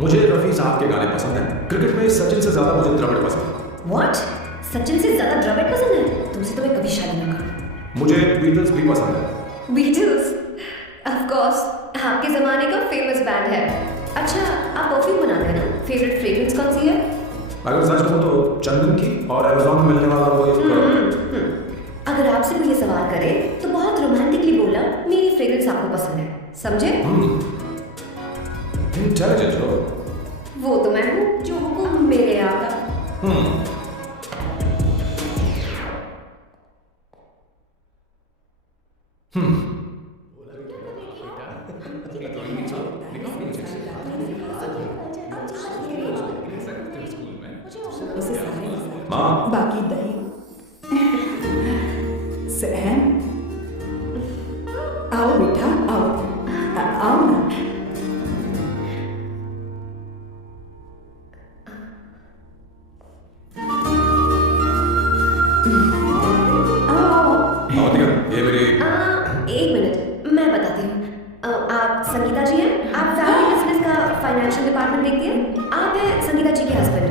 मुझे रफी साहब के गाने पसंद हैं। क्रिकेट में सचिन से ज्यादा मुझे द्रविड़ पसंद है। What? सचिन से ज्यादा द्रविड़ पसंद है? तुमसे तो मैं कभी शादी ना करूं। मुझे बीटल्स भी पसंद है। बीटल्स? ऑफ कोर्स, आपके जमाने का फेमस बैंड है। अच्छा, आप परफ्यूम बनाते हैं ना? फेवरेट फ्रेग्रेंस कौन सी है? अगर सच कहूं तो चंदन की और अमेज़न में मिलने वाला वो एक अगर आपसे कोई ये सवाल करे तो बहुत रोमांटिकली बोलना, पसंद है, समझे? इंटेलिजेंट हो। वो तो मैं हूँ जो हुकुम मेरे आका। माँ, बाकी दही सहन, आओ बेटा आओ, आओ ना। अवंतिका, ये मेरी एक मिनट, मैं बताती हूँ। आप संगीता जी हैं? आप फैमिली बिजनेस का फाइनेंशियल डिपार्टमेंट देखती हैं? आप हैं संगीता जी के हस्बैंड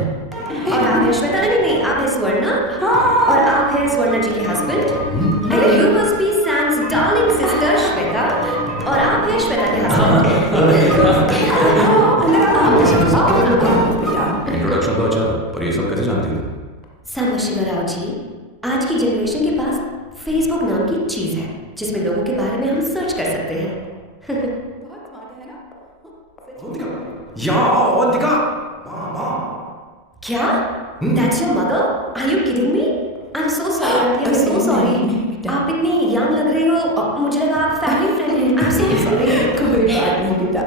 और आप हैं श्वेता। नहीं, आप हैं स्वर्णा और आप हैं स्वर्णा जी के husband. And you must be Sam's darling sister Shweta और आप हैं श्वेता के हस्बैंड। इंट्रोडक्शन तो अच्छा, पर ये सब कैसे जानती हो? राव जी, आज की जनरेशन के पास फेसबुक नाम की चीज है जिसमें लोगों के बारे में हम सर्च कर सकते हैं। अवंतिका, क्या? That's your mother? Are you kidding me? I'm so sorry, auntie. I'm so sorry. आप इतनी यंग लग रही हो, मुझे लगा आप फैमिली फ्रेंड हैं। I'm so sorry. कोई बात नहीं बेटा,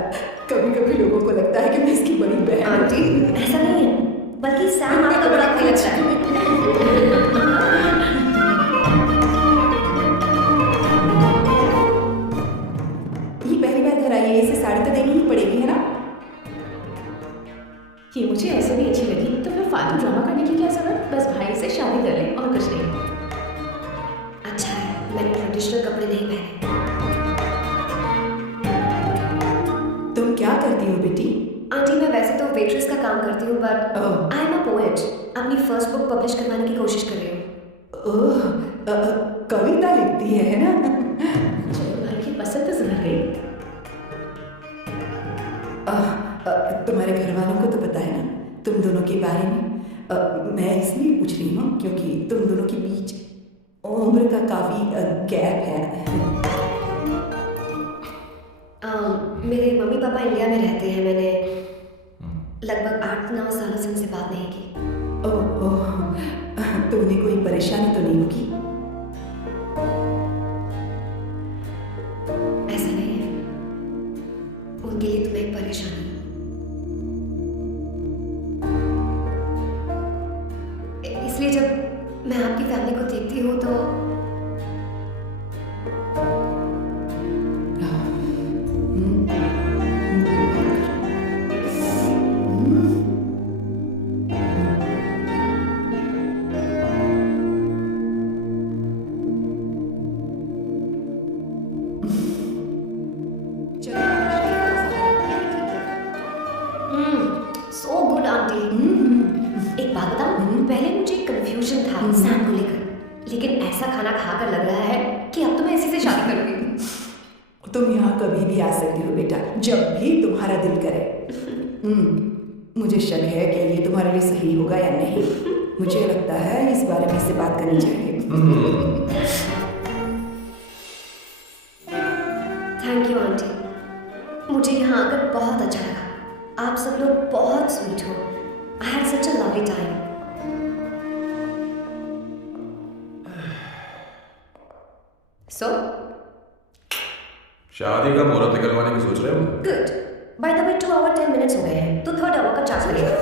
कभी कभी लोगों को लगता है कि मैं इसकी बड़ी बहन हूँ। आंटी, ऐसा नहीं है, बल्कि सैम आपका बड़ा भाई लगता है। ये पहली बार घर आई है, इसे साड़ी तो देनी ही पड़ेगी, है ना? ये मुझे ऐसे भी अच्छी लगी, तो फिर फालतू ड्रामा करने की क्या जरूरत? बस भाई से शादी कर ले और कुछ नहीं। अच्छा है, मैंने ट्रेडिशनल कपड़े नहीं पहने। तुम क्या करती हो बेटी? आंटी, मैं वैसे तो वेट्रेस का काम करती हूँ, but I am a poet. अपनी फर्स्ट बुक पब्लिश करवाने की कोशिश कर रही हूँ। ओह, कविता लिखती है ना? चलो, भाई की पसंद तो सुधर गई। तुम्हारे घर वालों को तो पता है ना तुम दोनों के बारे में। मैं इसलिए पूछ रही हूँ क्योंकि तुम दोनों के बीच उम्र का काफी गैप है। मेरे मम्मी पापा इंडिया में रहते हैं। मैंने लगभग 8-9 सालों से उनसे बात नहीं की। तो उन्हें कोई परेशानी तो नहीं होगी? ऐसा नहीं है, उनके लिए तो मैं एक परेशानी हूँ। इसलिए जब मैं आपकी फैमिली को देखती हूँ तो सो गुड आंटी। एक बात बताऊं, पहले मुझे कंफ्यूजन था सैम को लेकर, लेकिन ऐसा खाना खाकर लग रहा है कि अब तो मैं इसी से शादी करूंगी। तुम यहाँ कभी भी आ सकती हो बेटा, जब भी तुम्हारा दिल करे। मुझे शक है कि ये तुम्हारे लिए सही होगा या नहीं। मुझे लगता है इस बारे में इससे बात करनी चाहिए। थैंक यू आंटी, मुझे यहाँ आकर बहुत अच्छा लगा। आप सब लोग बहुत स्वीट हो। I had such a lovely time. So? शादी का मुहूर्त निकलवाने की सोच रहे हो? Good. By the way, 2 hour 10 minutes हो गए हैं, तो 3rd hour का चांस लगेगा।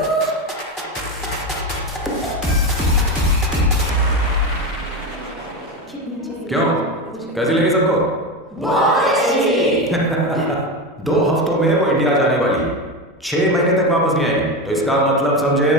क्यों? कैसी लगी सबको? बहुत अच्छी। 2 हफ्तों में वो इंडिया जाने वाली है। 6 महीने तक वापस नहीं आएगी, तो इसका मतलब समझे?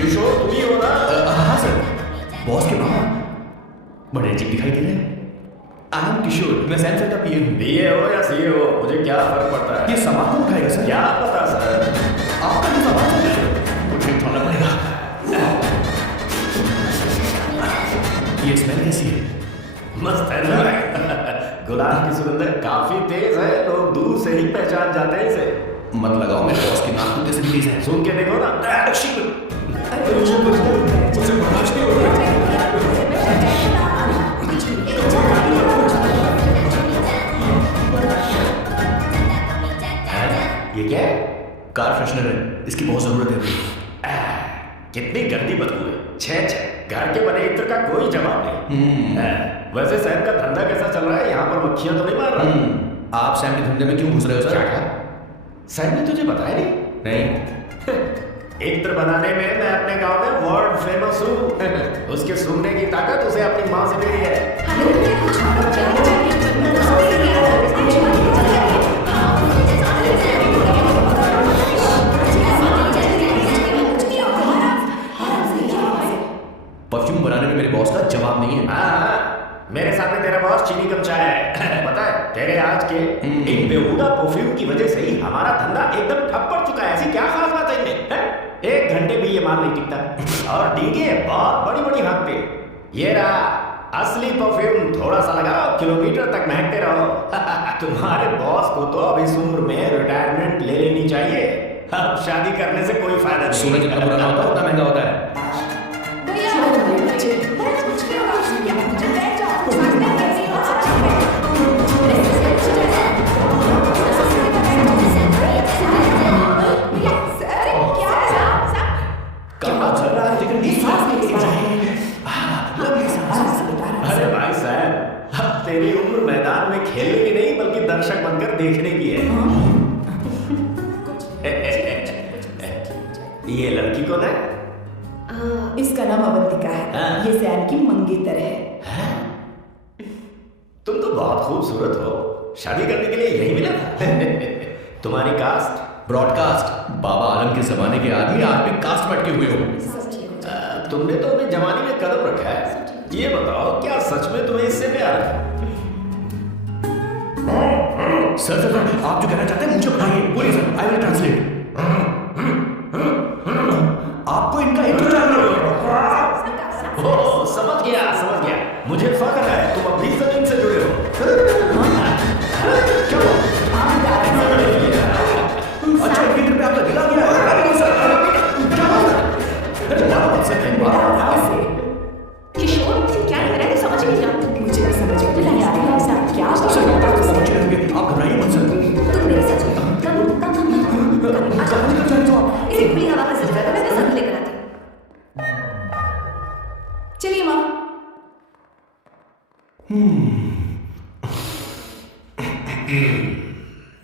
यू श्योर तुम ही हो ना? हाँ सर, बॉस के मामा बड़े अजीब दिखाई दे रहे हैं। आई एम किशोर, मैं सैमसंग का पीए हूँ। बीए हो या सीए हो, मुझे क्या फर्क पड़ता है? ये सामान कौन उठाएगा सर? क्या पता सर, आपका भी सामान है? मुझे उठाना पड़ेगा। ये स्मेल कैसी है? तेज है, लोग दूर से ही पहचान जाते हैं इसे। मत लगाओ, मेरे बॉस की नाक कुत्ते से भी तेज है। सुन के देखो ना। मुझे बर्दाश्त नहीं हो रहा। ये क्या है? कार फ्रेशनर है, इसकी बहुत जरूरत है। कितनी गंदी बदबू है। छे छे, घर के बने इत्र का कोई जवाब नहीं। वैसे सैम का धंधा कैसा चल रहा है? यहाँ पर मक्खियां तो नहीं मार रहा? आप सैम के धंधे में क्यों घुस रहे हो सर? क्या? सैम ने तुझे बताया नहीं? नहीं। इत्र बनाने में मैं अपने गांव में वर्ल्ड फेमस हूँ। उसके सूंघने की ताकत उसे अपनी माँ से मिली है। परफ्यूम बनाने में मेरे बॉस का जवाब नहीं है। हाँ, मेरे सामने तेरा बॉस चीनी कम चाय है। पता है तेरे आज के इन बेहुदा परफ्यूम की वजह से ही हमारा धंधा एकदम ठप पड़ चुका है। ऐसी क्या खास बात है इनमें? 1 घंटे भी ये माल नहीं टिकता और डीगे बहुत बड़ी बड़ी हाथ पे। ये रहा असली परफ्यूम, थोड़ा सा लगाओ, किलोमीटर तक महकते रहो। तुम्हारे बॉस को तो अब इस उम्र में रिटायरमेंट ले लेनी चाहिए। अब शादी करने से कोई फायदा नहीं। सोना जितना पुराना होता है उतना महंगा होता है। अरे भाई साहब, अब तेरी उम्र मैदान में खेलने की नहीं बल्कि दर्शक बनकर देखने की है। ये लड़की कौन है? इसका नाम अवंतिका है। ये सैम की मंगेतर है। तुम तो बहुत खूबसूरत हो, शादी करने के लिए यही मिला था। तुम्हारी कास्ट? ब्रॉडकास्ट। बाबा आलम के जमाने के आदमी आज भी कास्ट में अटके हुए हो। तुमने तो अभी जवानी में कदम रखा है। ये बताओ क्या सच में तुम्हें इससे प्यार है? सर सर आप जो कहना चाहते हैं मुझे बताइए। बोलिए सर, आई विल ट्रांसलेट। आपको इनका इंट्रो जानना होगा। ओह, समझ गया। मुझे फख्र है तुम अभी जमीन से जुड़े हो। क्या हुआ? अच्छा, इनके पे आपका दिला गया है। किशोर क्या कह रहा है समझ नहीं आता। मुझे भी समझ में नहीं आ रहा है ऐसा क्या समझ रहे होंगे, आप घबराइए मत सर। तुम मेरे साथ चलो। कम। अच्छा, इसे खुली हवा का सजदा मैं पसंद लेकर आती हूँ। चलिए माँ।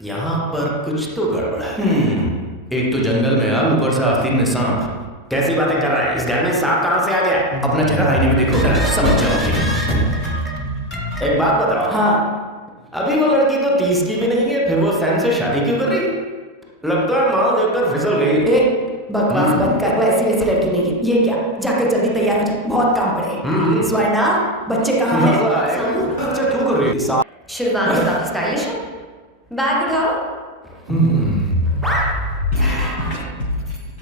यहाँ पर कुछ तो गड़बड़ है। एक तो जंगल में आग, ऊपर से आस्तीन में सांप। कैसी बातें कर रहा है? इस घर में सांप कहाँ से आ गया? अपना चेहरा आईने में देखो, समझ जाओगे। एक बात बताओ। हाँ, अभी वो लड़की तो 30 की भी नहीं है, फिर वो सैम से शादी क्यों कर रही? लगता है माँ देखकर फिसल गई। बकवास बंद कर, वो ऐसी वैसी लड़की नहीं है। ये क्या, जाकर जल्दी तैयार हो जा, बहुत काम पड़े। स्वर्णा, बच्चे कहाँ हैं? अच्छा क्यों कर रही है? शिल्पांगी काफी स्टाइलिश है। बैग उठाओ।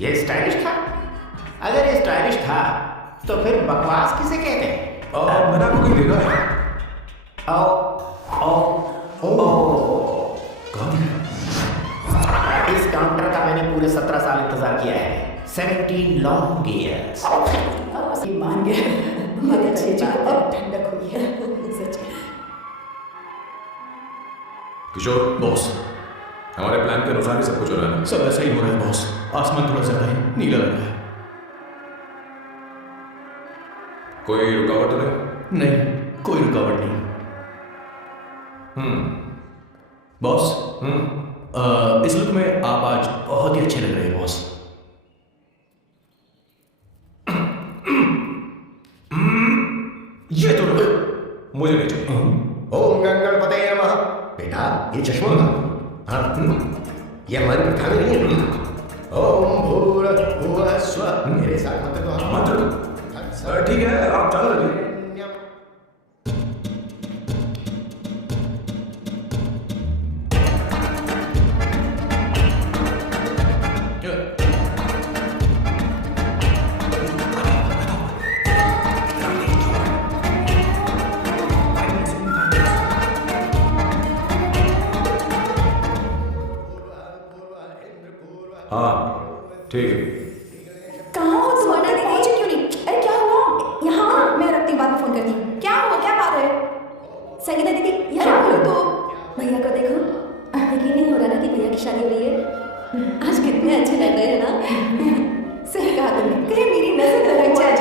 ये स्टाइलिश था? अगर ये स्टाइलिश था तो फिर बकवास किसे कहते हैं? मैंने आपको कोई देखा है? इस काउंटर का मैंने पूरे 17 साल इंतजार किया है। 17 लॉन्ग ईयर्स। ये मान गया। बहुत अच्छी बात है, ठंडक हुई है सच में। किशोर बॉस, हमारे प्लान के अनुसार ही सब कुछ हो रहा है। सब ऐसा ही हो रहा है बॉस। आसमान थोड़ा ज्यादा ही नीला लग रहा है। कोई रुकावट तो नहीं? नहीं, कोई रुकावट नहीं। बॉस, इस लुक में आप आज बहुत ही अच्छे लग रहे हैं बॉस। ये तो मुझे नहीं चाहिए। ओम गणपतये नमः। बेटा, ये चश्मा था। हाँ, ये हमारी प्रथा में नहीं है। ओम भूर्भुवः स्वः। मेरे साथ मंत्र तो आप मंत्र ठीक है, आप चालू रखिए। हाँ ठीक है। कहाँ हो तुम? अंदर पहुंचे क्यों नहीं? अरे क्या हुआ? यहाँ मैं रखती हूँ, बाद में फोन करती हूँ। क्या हुआ? क्या बात है? संगीता दीदी यहाँ हो तो भैया को देखो। यकीन नहीं हो रहा ना कि भैया की शादी हुई है। आज कितने अच्छे लग रहे हैं ना। सही कहा तुमने, कहीं मेरी नजर न लग जाए।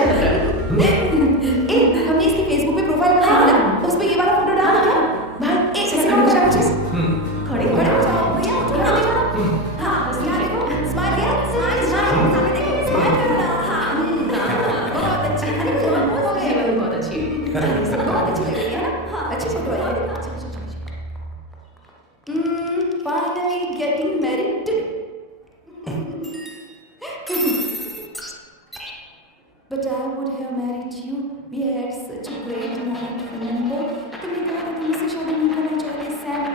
हमने इसकी फेसबुक पे प्रोफाइल बनाई है ना, उस पे ये वाला फोटो डाला क्या? भाई एक सेकंड हो जाए। खड़े हो जाओ भैया, यहाँ देखो। हाँ यहाँ देखो, स्माइल यार, स्माइल सामने देखो, स्माइल करो ना। हाँ बहुत अच्छी, अरे बहुत हो गया, बहुत अच्छी, बहुत अच्छी लग रही है ना। हाँ अच्छी फोटो है। Finally getting married. But I would have married you. We had such a great night. Remember? तुमने कहा था तुम मुझसे शादी नहीं करना चाहते, सैम।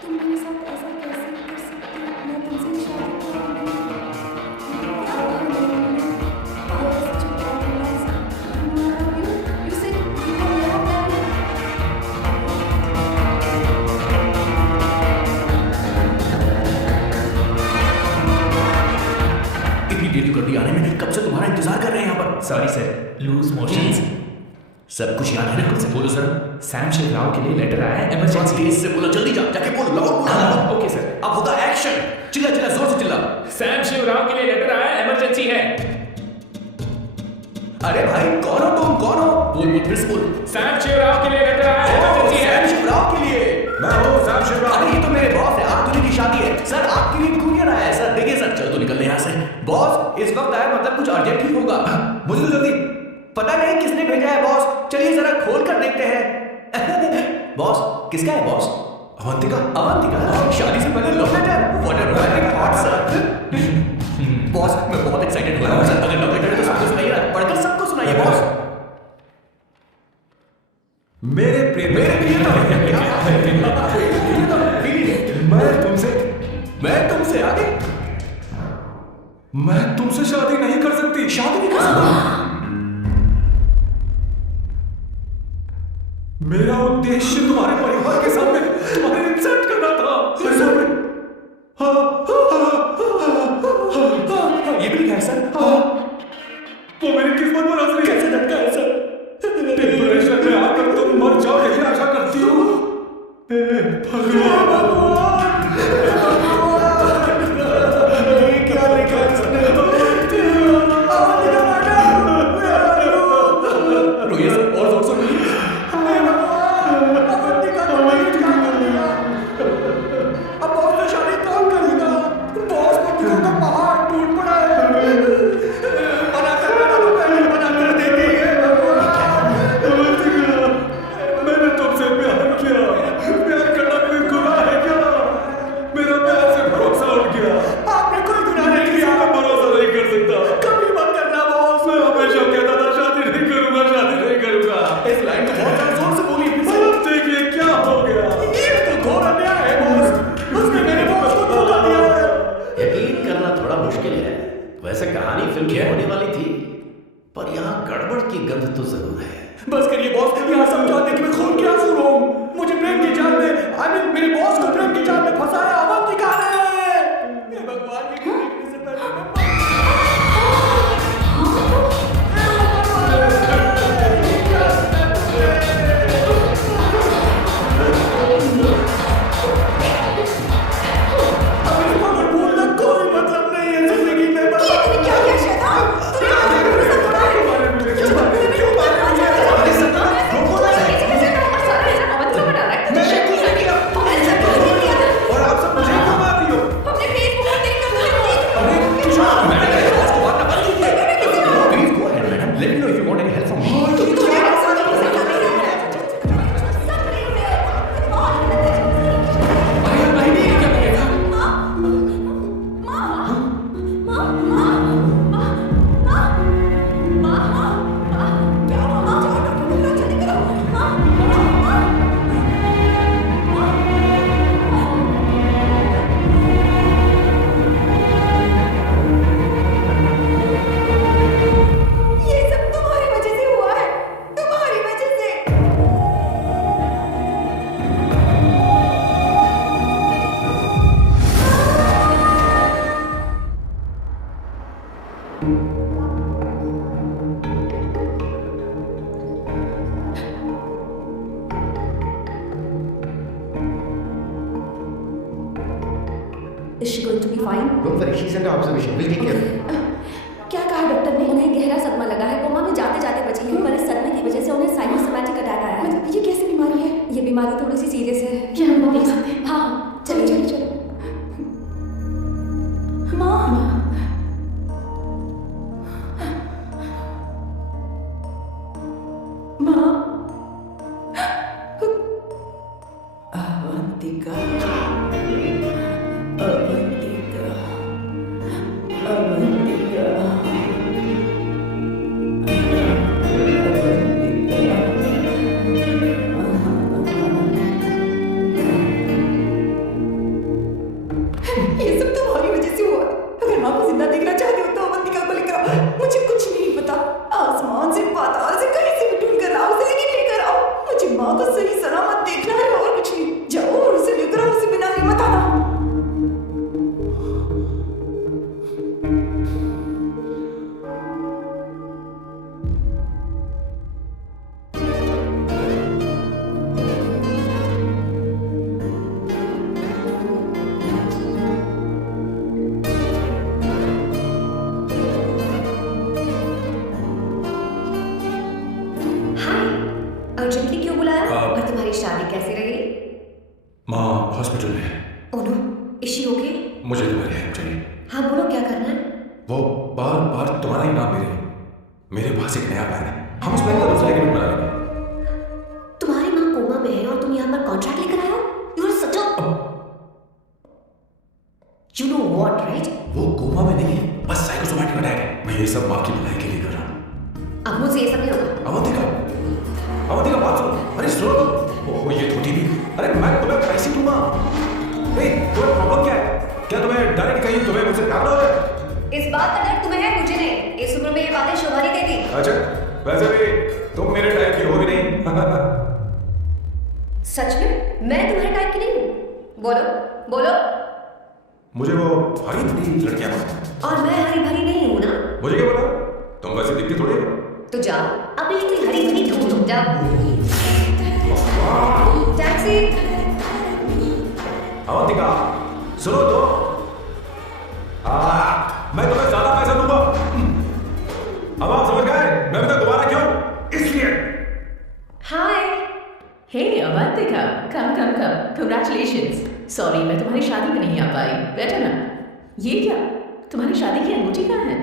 तुम मेरे साथ ऐसा कैसे कर सकते हो? मैं तुमसे शादी करूंगी। Yes, such a bad romance. I love you. You said you can never marry. इतनी देर कर दी आने में, कब से तुम्हारा इंतजार कर रहे हैं यहाँ पर। Sorry sir, loose motions. सब कुछ याद है ना? कुछ बोलो सर। सैम शिवराव के लिए लेटर आया है, इमरजेंसी। तेज से बोलो, जल्दी जा, जाके बोलो, लाउड बोलो। Okay sir. अब होगा एक्शन। चिल्ला चिल्ला, जोर से चिल्ला। सैम शिवराव के लिए लेटर आया है, इमरजेंसी है। अरे भाई कौन हो तुम? कौन हो? बोल बोल, फिर से बोल। सैम शिवराव के लिए लेटर आया है, इमरजेंसी है। सैम शिवराव के लिए? मैं हूँ सैम शिवराव। अरे ये तो मेरे बॉस है, आतुरी की शादी है सर। आपके लिए कुरियर आया है सर। देखिए सर, चलो तो निकल यहाँ से। बॉस इस वक्त आया, मतलब कुछ अर्जेंट ही होगा। मुझे तो जल्दी पता नहीं किसने भेजा है बॉस। चलिए जरा खोल कर देखते हैं। बॉस किसका है बॉस? अवंतिका। अवंतिका शादी से पहले love letter. What a romantic thought sir. Boss मैं बहुत एक्साइटेड हो रहा हूँ सर। अगर लव लेटर है तो सबको सुनाइए ना, पढ़कर सबको सुनाइए बॉस। मेरे प्रिय मैं तुमसे आगे मैं तुमसे शादी नहीं कर सकती। शादी नहीं कर सकता। मेरा उद्देश्य तुम्हारे परिवार के सामने तुम्हारे इंसल्ट करना था। ये भी लिखा है सर। वो मेरी किस्मत पर हंस रही है। कैसे धक्का है सर? डिप्रेशन में आकर तुम मर जाओ, यही आशा करती हूँ। क्या लिखा इसने? रोइए सर, और जोर से रोइए। अब बॉस ने शादी कौन करेगा? बॉस को दिलों का पहाड़ टूट पड़ा है। मना करना था तो पहले मना कर देती है। मैंने तुमसे प्यार किया। प्यार करना कोई गुनाह है क्या? मेरा प्यार से भरोसा उठ गया। आपने कोई गुनाह नहीं किया। मैं भरोसा नहीं कर सकता। कभी मत करना बॉस। मैं हमेशा कहता था शादी नहीं करूंगा, शादी नहीं करूंगा। इस लाइन को बहुत ज्यादा जोर से बोली। अब देखिए क्या हो गया। ये तो घोर अन्याय है बॉस। उसने मेरे बॉस को धोखा दिया है। यकीन करना थोड़ा मुश्किल है। वैसे कहानी फिल्म में होने वाली थी, पर यहाँ गड़बड़ की गंध तो जरूर है। बस करिए बॉस, यहाँ सब जानते कि मैं खून के आंसू रो हूँ। मुझे प्रेम की जाल में, मेरे बॉस को प्रेम की जाल में फंसाया अवंतिका ने। ये भगवान की कृपा से पहले मैं कोई मतलब नहीं है जिंदगी में। क्या क्या शैतान? तूने आगे मुझे सब पता है? क्यों बात मुझे और आप सब मुझे क्यों मार रही हो? हमने फेसबुक पर तेरी कंप्लेंट की। Is she going to be fine? Don't worry, she's under observation. We'll take care of her. क्या कहा डॉक्टर ने? उन्हें गहरा सदमा लगा है, कोमा में जाते जाते बची है, पर इस सदमे की वजह से उन्हें साइकोसोमैटिक अटैक आया है। मतलब ये कैसी बीमारी है? ये बीमारी थोड़ी सी सीरियस है। क्या हम लोग देख सकते हैं? हाँ, चलो चलिए। चलो चलो। माँ माँ अवंतिका अवंतिका अवंतिका ये सब तुम्हारी वजह से हुआ। अगर माँ को जिंदा देखना चाहते हो तो अवंतिका को लेकर आओ। मुझे कुछ नहीं पता, आसमान से पाताल से कहीं से भी ढूंढ कर आओ, उसे लेकर आओ। मुझे माँ को सही सलामत देखना है और कुछ नहीं। जाओ और उसे लेकर आओ, उसे बिना लिए मत आना। अर्जेंटली क्यों बुलाया? और तुम्हारी शादी कैसी रही? माँ हॉस्पिटल में है। Oh no, is she okay? मुझे तुम्हारी हेल्प चाहिए। हाँ बोलो, क्या करना है? वो बार बार तुम्हारा ही नाम मेरे पास एक नया प्लान है। हम उस प्लान का दूसरा एग्रीमेंट बना लेंगे। तुम्हारी माँ कोमा में है और तुम यहाँ पर कॉन्ट्रैक्ट लेकर आए हो? You are such a you know what, right? वो कोमा में नहीं है, बस साइकोसोमैटिक अटैक है। मैं ये सब माँ की भलाई के लिए कर रहा हूँ। अब मुझे ये सब नहीं होगा। अवंतिका बात सुनो। अरे सुनो तो। ओह ये धोती भी। अरे मैं तुम्हें पैसे दूंगा। तुम्हें प्रॉब्लम क्या है? क्या तुम्हें डर है कि कहीं तुम्हें मुझसे प्यार ना हो जाए? इस बात का डर तुम्हें है, मुझे नहीं। इस उम्र में ये बातें शोभा नहीं देती। अच्छा, वैसे भी तुम मेरे टाइप की हो भी नहीं। सच में मैं तुम्हारे टाइप की नहीं हूँ। बोलो बोलो। मुझे वो हरी भरी लड़कियां पसंद। और मैं हरी भरी नहीं हूँ ना? मुझे क्या पता? तुम वैसे दिखती थोड़ी हो। तो जाओ अभी कोई हरी भरी ढूंढ लो। जाओ। टैक्सी। अवंतिका सुनो तो। मैं तुम्हें ज्यादा पैसा दूंगा। अब आप समझ गए मैं भी दोबारा क्यों? इसलिए। हाय। हे अवंतिका, कम कम कम, कंग्रेचुलेशंस। सॉरी मैं तुम्हारी शादी में नहीं आ पाई। बैठो ना। ये क्या, तुम्हारी शादी की अंगूठी कहाँ है?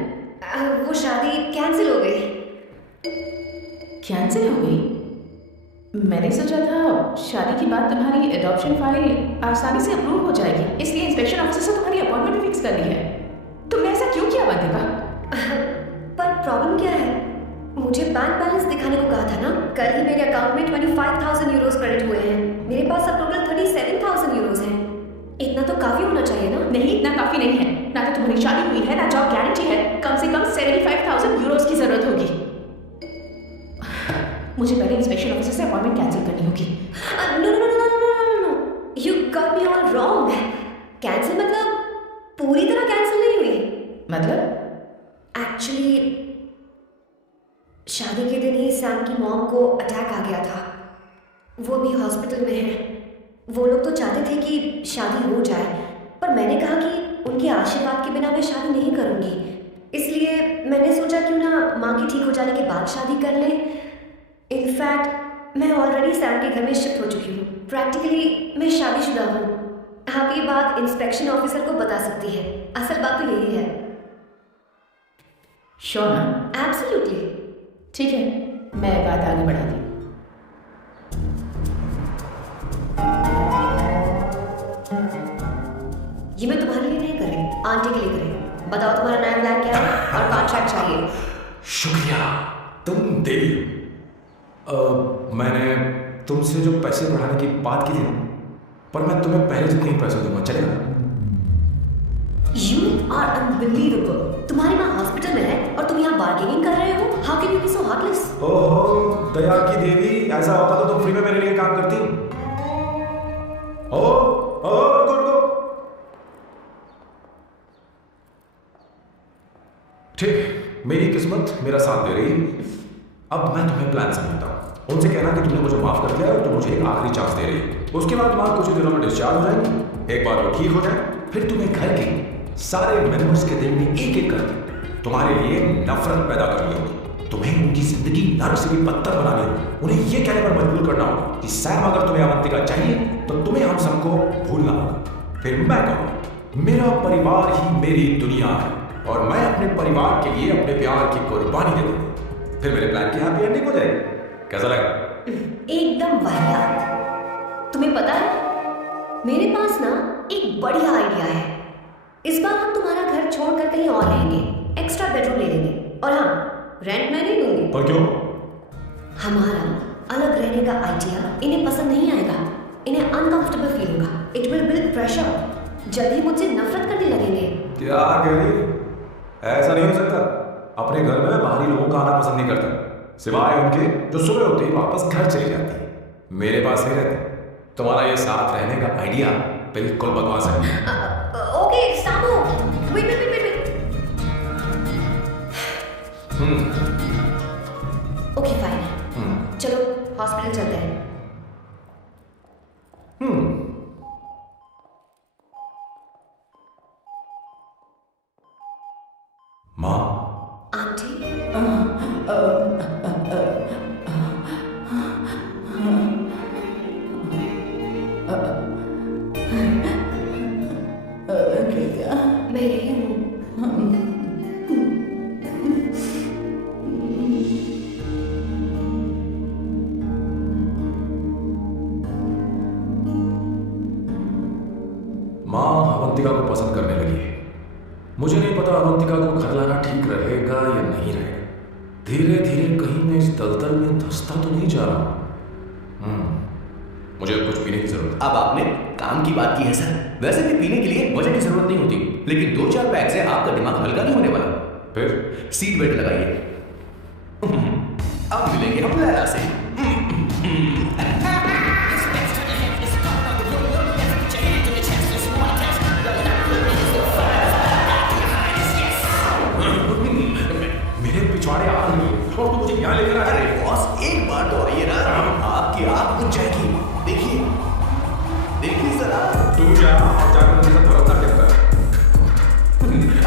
वो शादी कैंसिल हो गई। कैंसिल हो गई? मैंने सोचा था शादी के बाद तुम्हारी एडॉप्शन फाइल आसानी से अप्रूव हो जाएगी, इसलिए इंस्पेक्शन ऑफिसर से तुम्हारी अपॉइंटमेंट फिक्स कर ली है। तुमने ऐसा क्यों किया अवंतिका? पर प्रॉब्लम क्या है? मुझे बैंक बैलेंस दिखाने को कहा था ना। कल ही मेरे अकाउंट में 25,000 यूरोस क्रेडिट हुए हैं। मेरे पास अब टोटल 37,000 यूरोस हैं। इतना तो काफी होना चाहिए ना? नहीं, इतना काफी नहीं है। ना तो तुम्हारी शादी हुई है, ना जॉब गारंटी है। कम से कम 75,000 यूरोस की जरूरत होगी। मुझे पहले इंस्पेक्शन ऑफिसर से अपॉइंटमेंट कैंसिल करनी होगी। No, you got me all wrong. Cancel मतलब पूरी तरह कैंसिल नहीं हुई। मतलब? एक्चुअली शादी के दिन ही सैम की मॉम को अटैक आ गया था। वो भी हॉस्पिटल में है। वो लोग तो चाहते थे कि शादी हो जाए, पर मैंने कहा कि उनके आशीर्वाद के बिना मैं शादी नहीं करूंगी। इसलिए मैंने सोचा क्यों ना माँ की ठीक हो जाने के बाद शादी कर लें। इनफैक्ट मैं ऑलरेडी सैम के घर में शिफ्ट हो चुकी हूँ। प्रैक्टिकली मैं शादीशुदा हूँ। आप ये बात इंस्पेक्शन ऑफिसर को बता सकती है। असल बात तो यही है। श्योर ना? एब्सोल्युटली। ठीक है, मैं बात आगे बढ़ाती हूँ। ये मैं तुम्हारे लिए नहीं कर रही, आंटी के लिए कर रही हूँ। बताओ तुम्हारा नया प्लान क्या है और कॉन्ट्रैक्ट चाहिए। शुक्रिया, तुम देवी हो। मैंने तुमसे जो पैसे बढ़ाने की बात की थी ना, पर मैं तुम्हें पहले जितने ही पैसे दूंगा, चलेगा? You are unbelievable. तुम्हारी माँ हॉस्पिटल में है और तुम यहाँ बार्गेनिंग कर रहे हो? How can you be so heartless? ओहो दया की देवी, ऐसा होता तो तुम फ्री में मेरे लिए काम करती। ओहो रुको रुको। ठीक, मेरी किस्मत मेरा साथ दे रही है। अब मैं तुम्हें प्लान समझता हूँ। उनसे कहना कि तुमने मुझे माफ कर दिया है और तुम मुझे एक आखिरी चांस दे रही है। उसके बाद तुम कुछ ही दिनों में डिस्चार्ज हो जाएंगी। एक बार वो ठीक हो जाए, फिर तुम्हें घर के सारे मेंबर्स के दिल में एक एक करके तुम्हारे लिए नफरत पैदा करनी होगी। तुम्हें उनकी जिंदगी नर्क से भी पत्थर बनानी होगी। उन्हें यह कहने पर मजबूर करना होगा कि सैम अगर तुम्हें अवंतिका चाहिए तो तुम्हें हम सबको भूलना होगा। फिर मैं कहूँगा मेरा परिवार ही मेरी दुनिया है और मैं अपने परिवार के लिए अपने प्यार की कुर्बानी दे दूंगा। फिर मेरे प्लान की हैप्पी एंडिंग हो जाएगी। कैसा लगा? एकदम वाहियात। तुम्हें पता है मेरे पास ना एक बढ़िया आइडिया है। इस बार हम तुम्हारा घर छोड़कर कहीं और रहेंगे, एक्स्ट्रा बेडरूम ले लेंगे। और हाँ, रेंट मैं नहीं दूंगी। पर क्यों? हमारा अलग रहने का आइडिया इन्हें पसंद नहीं आएगा। इन्हें अनकंफर्टेबल फील होगा। It will build pressure. जल्दी मुझसे नफरत करने लगेंगे। क्या कह रही? ऐसा नहीं हो सकता। अपने घर में बाहरी लोगों का आना पसंद नहीं करता, सिवाय उनके जो सुबह होते ही वापस घर चले जाते हैं। मेरे पास ही रहते। तुम्हारा ये साथ रहने का आइडिया बिल्कुल बकवास है। ओके सामू, वेट। Okay fine. चलो हॉस्पिटल चलते हैं। माँ, आंटी, मैं यही हूँ। माँ अवंतिका को पसंद करने लगी है। मुझे नहीं पता अवंतिका को घर लाना ठीक रहेगा या नहीं रहेगा। धीरे धीरे कहीं मैं इस दलदल में धंसता तो नहीं जा रहा। मुझे कुछ पीने की जरूरत है। अब आपने काम की बात की है सर। वैसे भी पीने के लिए वजह की जरूरत नहीं होती, लेकिन 2-4 पैक से आपका दिमाग हल्का नहीं होने वाला। फिर सीट बेल्ट लगाइए। अब मिलेंगे हम लैला से। मेरे पिछवाड़े आ रही है और तुम मुझे यहाँ लेकर आ रहे हो। बॉस एक बार तो आइए ना, आपकी आँख बुझ जाएगी। देखिए जरा। तू जा और जाकर मेरे साथ भरतनाट्यम कर।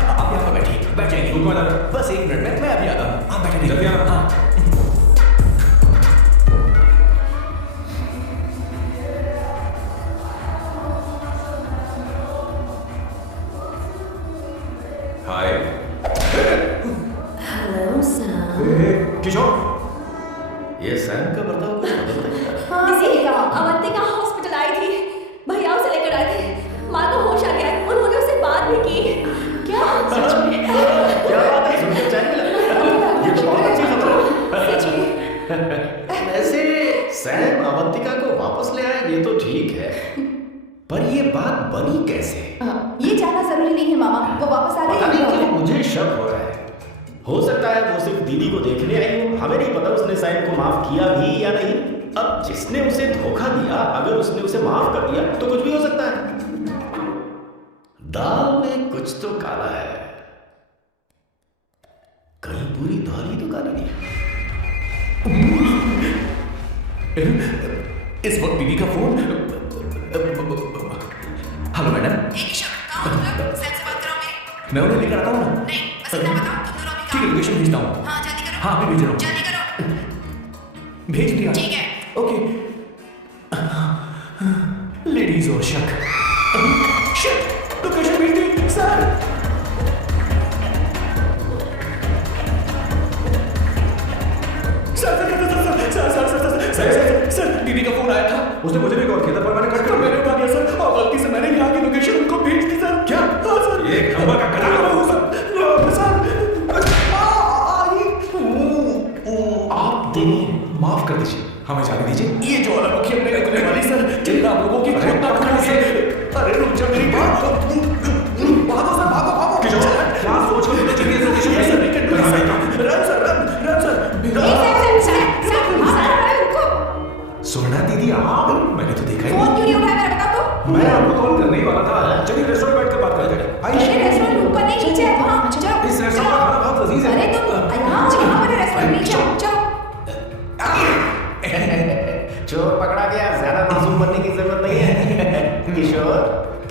आप यहाँ पर बैठ जाइए। रुको जरा। बस 1 मिनट में मैं अभी आता हूँ। आप बैठे जल्दी आना। हाँ। हाय। Hello Sam. किशोर, ये सैम का बर्ताव कुछ बदलता है। अवंतिका हॉस्पिटल आई थी, भैया उसे लेकर आए थे। माँ को होश आ गया, उन्होंने उससे बात भी की। क्या सच में? क्या बात है, सुनकर चैन मिला। ये तो बहुत अच्छी खबर है। वैसे सैम अवंतिका को वापस ले आए ये तो ठीक है, पर ये बात बनी कैसे? ये जानना जरूरी नहीं है मामा, वो वापस आ पता नहीं गई। क्यों मुझे शक हो रहा है। हो सकता है वो सिर्फ दीदी को देखने आई हो। हमें नहीं पता उसने सैम को माफ किया भी या नहीं। अब जिसने उसे धोखा दिया, अगर उसने उसे माफ कर दिया तो कुछ भी हो सकता है। दाल में कुछ तो काला है, कहीं पूरी दाल ही तो काली नहीं। इस वक्त दीदी का फोन। Hello madam. मैं उन्हें लेकर आता हूँ ना। ठीक है, लोकेशन भेजता हूँ। हाँ मैं भेज रहा हूँ। भेज दिया। ठीक है। ओके। लेडीज और शक। लोकेशन भेज दी सर। सर दीदी का फोन आया था। उसने मुझे भी कॉल किया था पर मैंने कट कर मैंने उठा दिया सर, और गलती से मैंने यहाँ की लोकेशन उनको भेज दी सर। क्या? हाँ सर। ये एक नंबर का कनाल हो सर। आप दोनों माफ कर दीजिए, हमें जाने दीजिए। ये जो अलग हमने रखने वाली सर, जितना आप लोगों की खोदना खाने से। अरे रुक जा मेरी बात। भागो सर, भागो भागो। क्या सोच कर मुझे चाहिए लोकेशन ये सर नहीं कर सकता। Run sir, run sir. सुनना दीदी, आप मैंने तो देखा ही फोन क्यों नहीं उठाया मेरा बता तो? मैं आपको कॉल करने ही वाला था। चलिए रेस्टोरेंट बैठ कर बात करते हैं। रेस्टोरेंट ऊपर नहीं नीचे है, वहाँ चलो। इस रेस्टोरेंट का खाना बहुत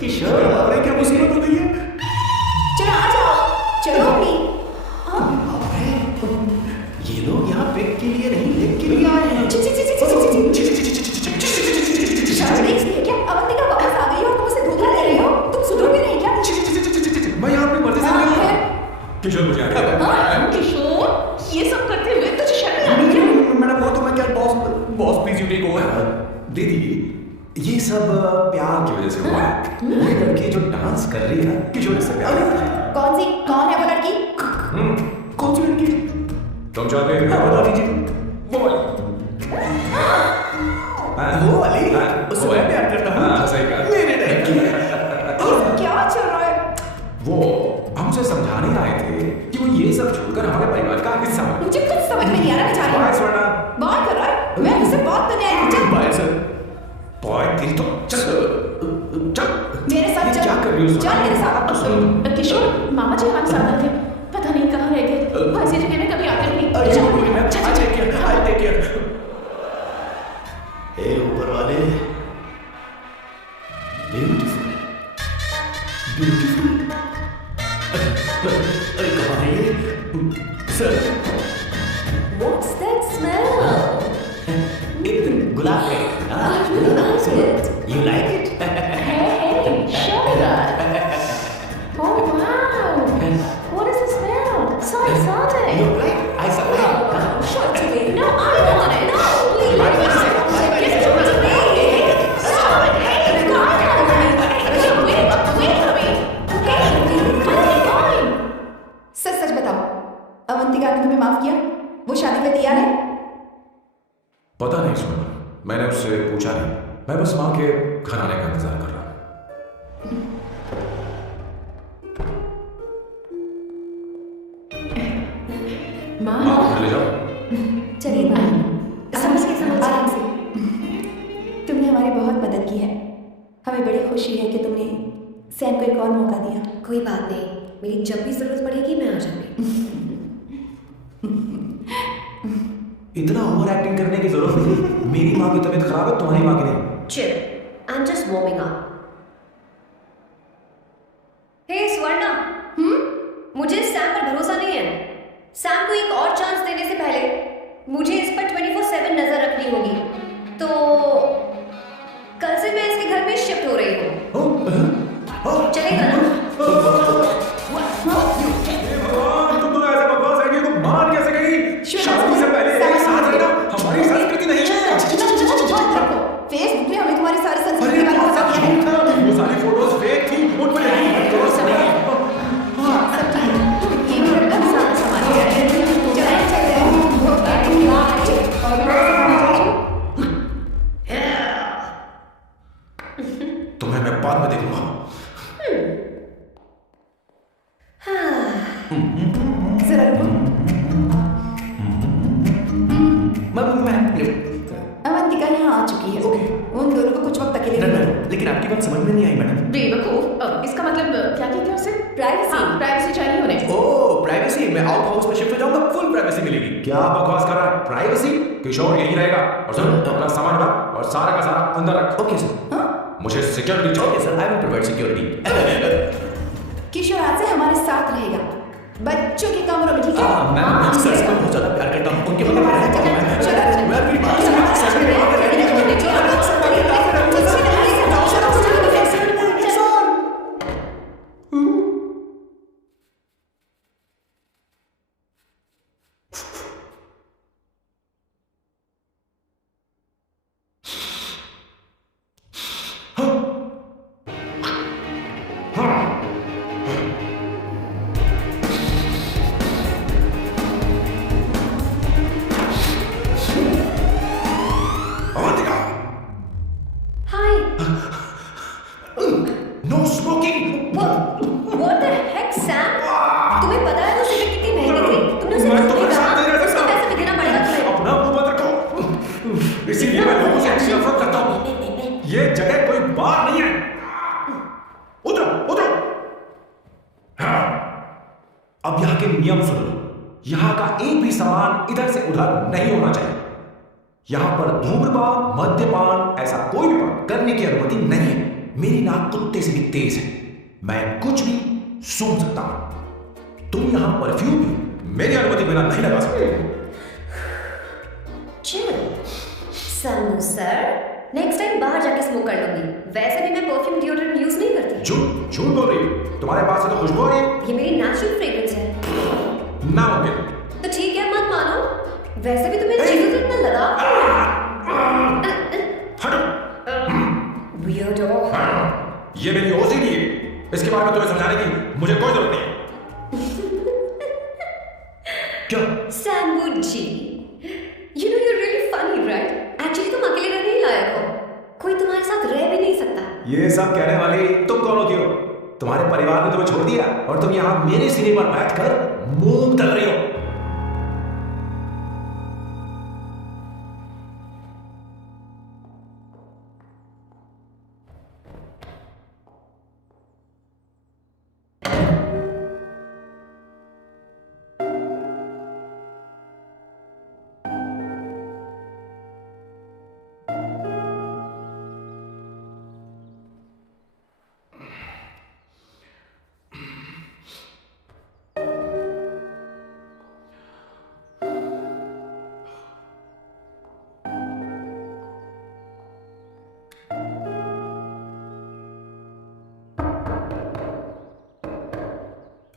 किशोर अरे क्या मुसीबत हो गई है? चलो आ जाओ, चलो भी। ये लोग यहाँ पिक के लिए नहीं लिख के लिए आए हैं। शर्म नहीं इसलिए क्या अवंतिका वापस आ गई हो, तुम उसे धोखा दे रहे हो, तुम सुधरोगे नहीं क्या? मैं यहाँ अपनी मर्जी से नहीं हूँ। किशोर मुझे आगे किशोर, ये सब करते हुए तुझे शर्म नहीं आती क्या? मैडम वो तो मैं क्या boss please you take over. दीदी ये सब प्यार की वजह से हुआ है। ये लड़की जो डांस कर रही है किशोर से प्यार करती है। कौन है वो लड़की? कौन सी लड़की? तुम चाहते हैं बता दीजिए। वो वाली उससे मैं प्यार करता हूँ। सही कहा। मेरे नहीं। क्या चल रहा है? वो हमसे समझाने आए थे कि वो ये सब छोड़कर हमारे परिवार का हिस्सा हो। मुझे कुछ समझ में नहीं आ रहा बेचारी। बाय स्वर्णा। बाय कर रहा है? मैं उससे बात करने आई थी। Bye sir. बाय तेरी तो चल मेरे साथ चल। क्या कर रही हो? चल मेरे साथ। किशोर, मामा जी हमारे साथ आए थे, पता नहीं कहाँ रह गए। ऐसी जगह में कभी आते नहीं। I'll take care. हे ऊपर वाले, ब्यूटीफुल, ब्यूटीफुल। अरे कहाँ है ये? Sir, What's that smell? एक गुलाब है। हाँ, I really like it. You like it? Hey, shut up. Oh wow, what is the smell? So exotic. You like? I saw it. Show it to me. No, I want it. No, please. Give it to me. Stop it. Hey, God, wait for me. Okay, fine. सच सच बताओ, अवंतिका ने तुम्हें माफ किया? वो शादी के लिए तैयार है? पता नहीं सुना, मैंने उससे पूछा नहीं। मैं बस माँ के घर आने का इंतजार कर रहा हूँ। माँ, माँ ले जाओ। चलिए आराम से। तुमने हमारी बहुत मदद की है। हमें बड़ी खुशी है कि तुमने सैम को एक और मौका दिया। कोई बात नहीं, मेरी जब भी जरूरत पड़ेगी मैं आ जाऊंगी। इतना ओवर एक्टिंग करने की जरूरत नहीं। मेरी माँ की तबीयत खराब है, तुम्हारी माँ की नहीं। Chill, I'm just warming up. Hey Swarna, मुझे सैम पर भरोसा नहीं है। सैम को एक और चांस देने से पहले मुझे इस पर 24/7 नजर रखनी होगी। तो कल से मैं इसके घर में शिफ्ट हो रही हूँ। चलेगा ना? तुम तो ऐसे बकवास आइडिया को मान कैसे गई? शादी से पहले एक साथ रहना हमारी संस्कृति नहीं है। फेसबुक ने हमें तुम्हारी सारी संस्कृति के बारे में बता दिया है। वो सारी फोटोज फेक थी, उन पर यकीन मत करो। तुम्हें मैं बाद में देखूंगा। जरा रुको। अवंतिका यहाँ आ चुकी है। उन दोनों को कुछ वक्त अकेले रहना। लेकिन आपकी बात समझ में नहीं आई मैडम। बेवकूफ, इसका मतलब क्या कहते हैं उसे? प्राइवेसी। हाँ, प्राइवेसी चाहिए उन्हें। ओह प्राइवेसी, मैं आउट हाउस में शिफ्ट हो जाऊंगा, फुल प्राइवेसी मिलेगी। क्या बकवास कर रहा है? प्राइवेसी? किशोर यहीं रहेगा। और सुन, अपना सामान उठा और सारा का सारा अंदर रख। Okay sir. मुझे सिक्योरिटी चाहिए। Okay sir, I will provide security. Kishore आज से हमारे साथ रहेगा, बच्चों के कमरों में, ठीक है? मैं सर से बहुत ज्यादा प्यार करता हूँ, उनके बगल में रहता हूँ मैं अपनी बात से इसीलिए मैं लोगों से नफरत करता हूँ। ये जगह कोई बार नहीं है। उधर उधर। हाँ। अब यहाँ के नियम सुन लो। यहाँ का एक भी सामान इधर से उधर नहीं होना चाहिए। यहाँ पर धूम्रपान, मद्यपान, ऐसा कोई भी पान करने की अनुमति नहीं है। मेरी नाक कुत्ते से भी तेज है, मैं कुछ भी सूंघ सकता हूं। तुम यहां परफ्यूम भी मेरी अनुमति बिना नहीं लगा सकते। सैमू सर, नेक्स्ट टाइम बाहर जाके स्मोक कर लूंगी। वैसे भी मैं परफ्यूम डिओड्रेंट यूज नहीं करती। झूठ बोल रही हो, तुम्हारे पास से तो खुशबू आ रही है। ये मेरी नेचुरल फ्रेग्रेंस है। नामुमकिन। तो ठीक है, मत मानो। वैसे भी तुम्हें चीजों से इतना लगाव क्यों है? Weirdo। ये मेरी ओसीडी है, इसके बारे में तुम्हें समझाने की मुझे कोई जरूरत नहीं है। क्यों? सैमू जी, you know you're really funny, right? Actually तुम अकेले रहने ही लायक हो। कोई तुम्हारे साथ रह भी नहीं सकता। ये सब कहने वाली तुम कौन होती हो? तुम्हारे परिवार ने तुम्हें छोड़ दिया और तुम यहाँ मेरे सीने पर बैठकर मूंग तल रही हो।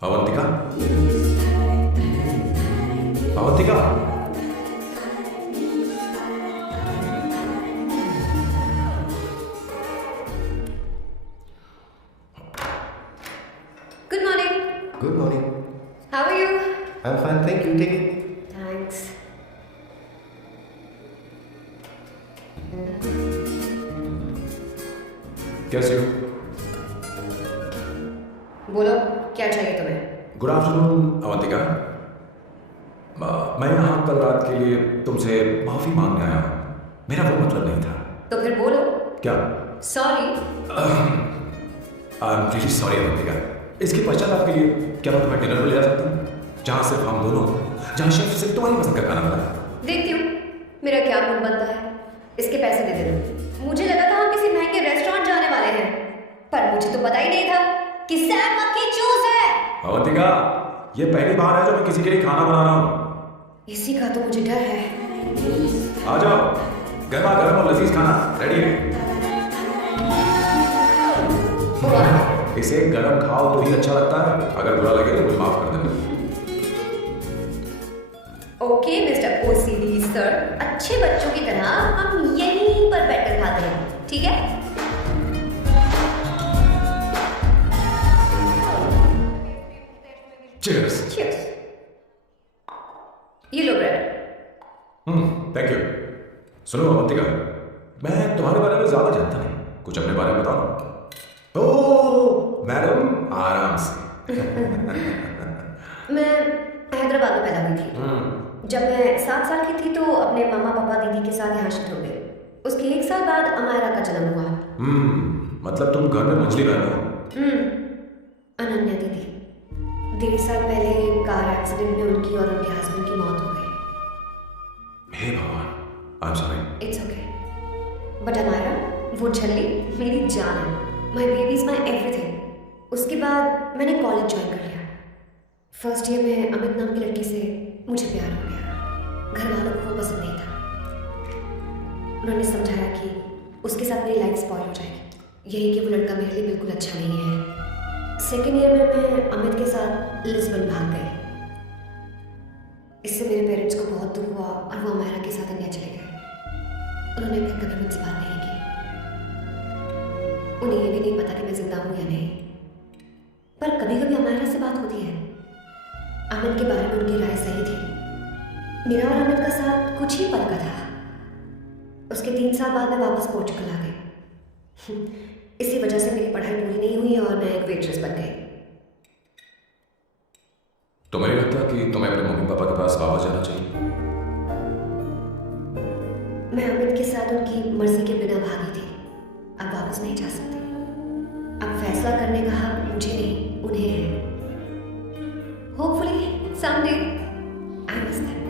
Avantika, Avantika, Good morning. Good morning. How are you? I am fine, thank you. Take it. Thanks. कैसे हो? बोलो, क्या चाहिए तुम्हें? Good afternoon Avantika. मैं यहाँ कल रात के लिए तुमसे माफी मांगने आया हूँ। मेरा वो मतलब नहीं था। तो फिर बोलो। क्या? Sorry. I am really sorry Avantika. इसके पश्चाताप के लिए क्या मैं तुम्हें डिनर पर ले जा सकता हूँ, जहाँ सिर्फ हम दोनों, जहाँ शेफ सिर्फ तुम्हारी पसंद का खाना बनाए। देखती हूँ मेरा क्या मूड बनता है। इसके पैसे दे देना। मुझे लगा था हम किसी महंगे रेस्टोरेंट जाने वाले हैं, पर मुझे तो पता ही नहीं था कि सैम मक्खी चूज है। अवंतिका, ये पहली बार है जो मैं किसी के लिए खाना बना रहा हूँ। इसी का तो मुझे डर है। आ जाओ, गर्मा गर्म और लजीज खाना रेडी है। इसे गरम खाओ तो ही अच्छा लगता है, अगर बुरा लगे तो मुझे माफ कर देना। ओके मिस्टर ओसीडी सर, अच्छे बच्चों की तरह हम यहीं पर बैठकर खाते हैं, ठीक है? चीयर्स। Cheers. ये लो ब्रेड। Thank you. सुनो अवंतिका, मैं तुम्हारे बारे में ज्यादा जानता नहीं, कुछ अपने बारे में बताओ। ओह मैडम, आराम से। मैं हैदराबाद में पैदा हुई थी। जब मैं 7 साल की थी तो अपने मामा पापा दीदी के साथ यहाँ शिफ्ट हो गए। उसके 1 साल बाद अमायरा का जन्म हुआ। मतलब तुम घर में मंझली बहन हो? अनन्या दीदी। 1.5 साल पहले कार एक्सीडेंट में उनकी और उनके हस्बैंड की मौत हो गई। हे भगवान, I am sorry. It's okay. But Amaira, वो झल्ली मेरी जान है। My baby is my everything. उसके बाद मैंने कॉलेज ज्वाइन कर लिया। फर्स्ट ईयर में अमित नाम की लड़की से मुझे प्यार हो गया। घर वालों को वो पसंद नहीं था। उन्होंने समझाया कि उसके साथ मेरी लाइफ स्पॉइल हो जाएगी, यही कि वो लड़का मेरे लिए बिल्कुल अच्छा नहीं है। सेकेंड ईयर में मैं अमित के साथ लिस्बन भाग गई। इससे मेरे पेरेंट्स को बहुत दुख हुआ और वो अमायरा के साथ इंडिया चले गए। उन्होंने फिर कभी मुझसे बात नहीं की। उन्हें ये भी नहीं पता कि मैं जिंदा हूँ या नहीं। पर कभी कभी अमायरा से बात होती है। अमित के बारे में उनकी राय सही थी। मेरा और अमित का साथ कुछ ही पल का था। उसके 3 साल बाद मैं वापस पोर्चुगल आ गई। इसी वजह से मेरी पढ़ाई पूरी नहीं हुई और मैं एक वेट्रेस बन गई। तुम्हें नहीं लगता कि तुम्हें अपने मम्मी पापा के पास वापस जाना चाहिए? मैं अमित के साथ उनकी मर्जी के बिना भागी थी। अब वापस नहीं जा सकती। अब फैसला करने का हक मुझे नहीं, उन्हें है। Hopefully someday I miss them.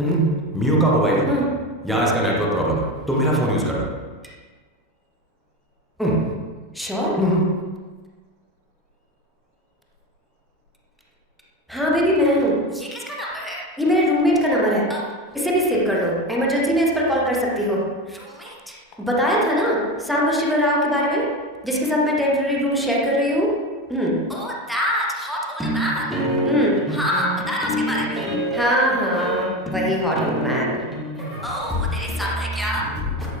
मियो का मोबाइल है, यहाँ इसका नेटवर्क प्रॉब्लम है, तो मेरा फोन यूज कर लो। श्योर? हाँ बेबी मैं हूँ। ये किसका नंबर है? ये मेरे रूममेट का नंबर है, इसे भी सेव कर लो, इमरजेंसी में इस पर कॉल कर सकती हो। रूममेट? बताया था ना सांब शिवर राव के बारे में, जिसके साथ मैं टेम्पररी रूम शेयर कर रही हूँ। Oh that hot old man. हाँ बता ना उसके बारे में। हाँ वही हॉट ओल्ड मैन। ओह वो तेरे साथ है क्या?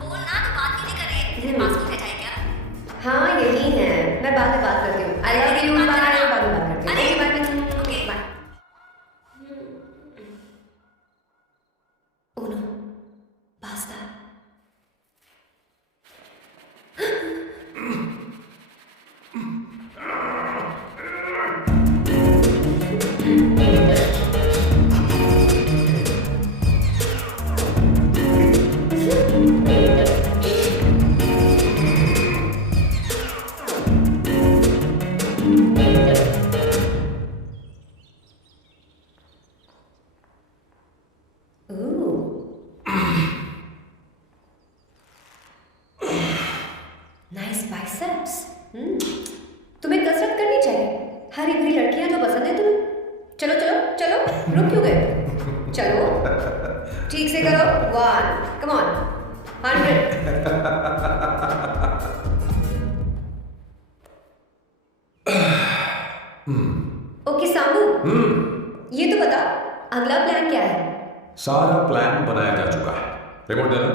बोलना तो बात ही नहीं कर रही है, तेरे पास भी है क्या? हाँ यही है, मैं बाद में बात करती हूँ। आई लव यू, बाय, बाद में बात करती हूँ। Okay bye. Okay bye. Oh no, pasta. Nice biceps. तुम्हें कसरत करनी चाहिए, हरी भरी लड़कियां जो पसंद है तुम्हें। चलो चलो चलो, रुक क्यों गए? चलो ठीक से करो। 1 कम ऑन 100। ओके सांबू, ये तो बता अगला प्लान क्या है? सारा प्लान बनाया जा चुका है। रिमोट देना।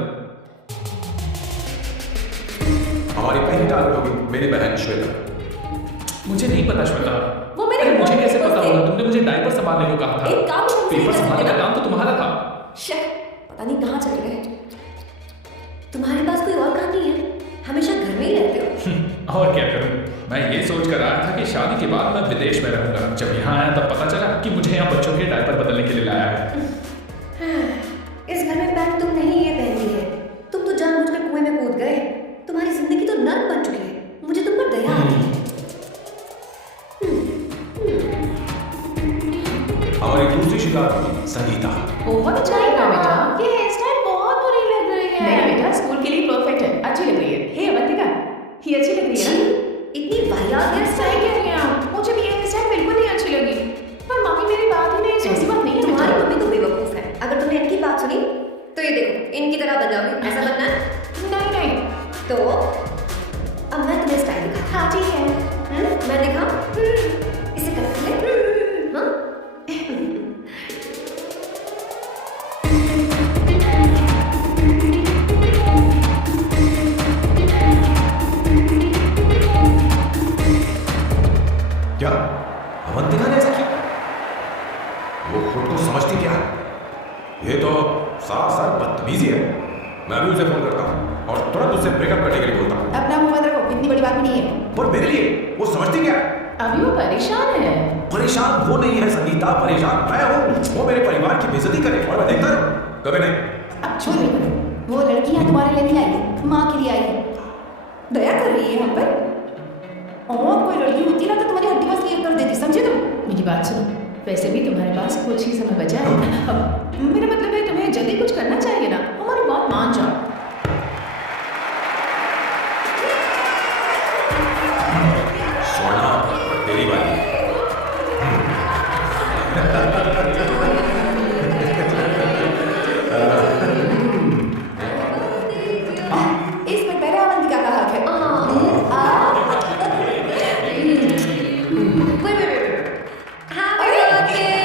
हमारी पहली टारगेट होगी मेरी बहन श्वेता। मुझे नहीं पता श्वेता। वो मेरे अरे मुझे फोन कैसे पे पता दोस्त होगा? थे। तुमने मुझे डायपर संभालने को कहा था। एक काम तो हमसे पेपर कर संभालने सकते का ना। काम तो तुम्हारा था। पता नहीं कहाँ चले गए। तुम्हारे पास कोई और काम नहीं है? हमेशा घर में ही रहते हो। और क्या करूं? मैं ये सोच कर आया था कि शादी के बाद मैं विदेश में रहूंगा। जब यहाँ आया तब पता चला कि मुझे यहाँ बच्चों के डायपर बदलने के लिए लाया है। इस घर में पैंट तुम नहीं ये पहनी है, तुम तो जानबूझकर कुएं में कूद गए। तुम्हारी जिंदगी तो नर्क बन चुकी है, मुझे तुम पर दया आती है। हमारी दूसरी शिकार होगी संगीता। बहुत अच्छा लगा बेटा, ये हेयर स्टाइल बहुत बुरी लग रही है। नहीं बेटा, स्कूल के लिए परफेक्ट है, अच्छी लग रही है। हे अवंतिका, ये अच्छी लग रही है ना? इतनी वाहियात हेयर सही कह रही हैं आप, मुझे भी ये हेयर स्टाइल बिल्कुल नहीं अच्छी लगी। पर मम्मी मेरी बात ही नहीं सुनी। ऐसी बात नहीं है तुम्हारी बेटा। मम्मी तो बेवकूफ है। अगर तुमने इनकी बात सुनी तो ये देखो इनकी तरह बन जाओगी। ऐसा बनना है? नहीं तो अब मैं तुम्हें स्टाइल दिखाती हाँ ठीक है। हूँ। मैं दिखाऊं? इसे कर ले। हाँ? क्या अवंतिका ने ऐसा किया? वो खुद को समझती क्या है? ये तो साफ बदतमीजी है। मैं भी उसे फोन करता हूँ और तुरंत उससे ब्रेकअप करने के लिए बोलता हूँ। अपना मुंह बंद रखो, इतनी बड़ी बात भी नहीं है। पर मेरे लिए वो समझती क्या है? अभी वो परेशान है। परेशान वो नहीं है संगीता, परेशान मैं हूँ। वो मेरे परिवार की बेइज्जती करे और मैं देखता रहूं। कभी नहीं। अब छोड़ो, वो लड़की यहाँ तुम्हारे लिए नहीं आई है, माँ के लिए आई है। दया कर रही है हम पर। और कोई लड़की होती ना तो तुम्हारी हड्डी बस क्लियर कर देती, समझे तुम? मेरी बात सुनो, वैसे भी तुम्हारे पास कुछ ही समय बचा है। अब मेरा मतलब है तुम्हें जल्दी कुछ करना चाहिए ना, हमारी बात मान जाओ। सोना तेरी बात। इसमें पहले अवंतिका का हक है। Wait. Happy birthday!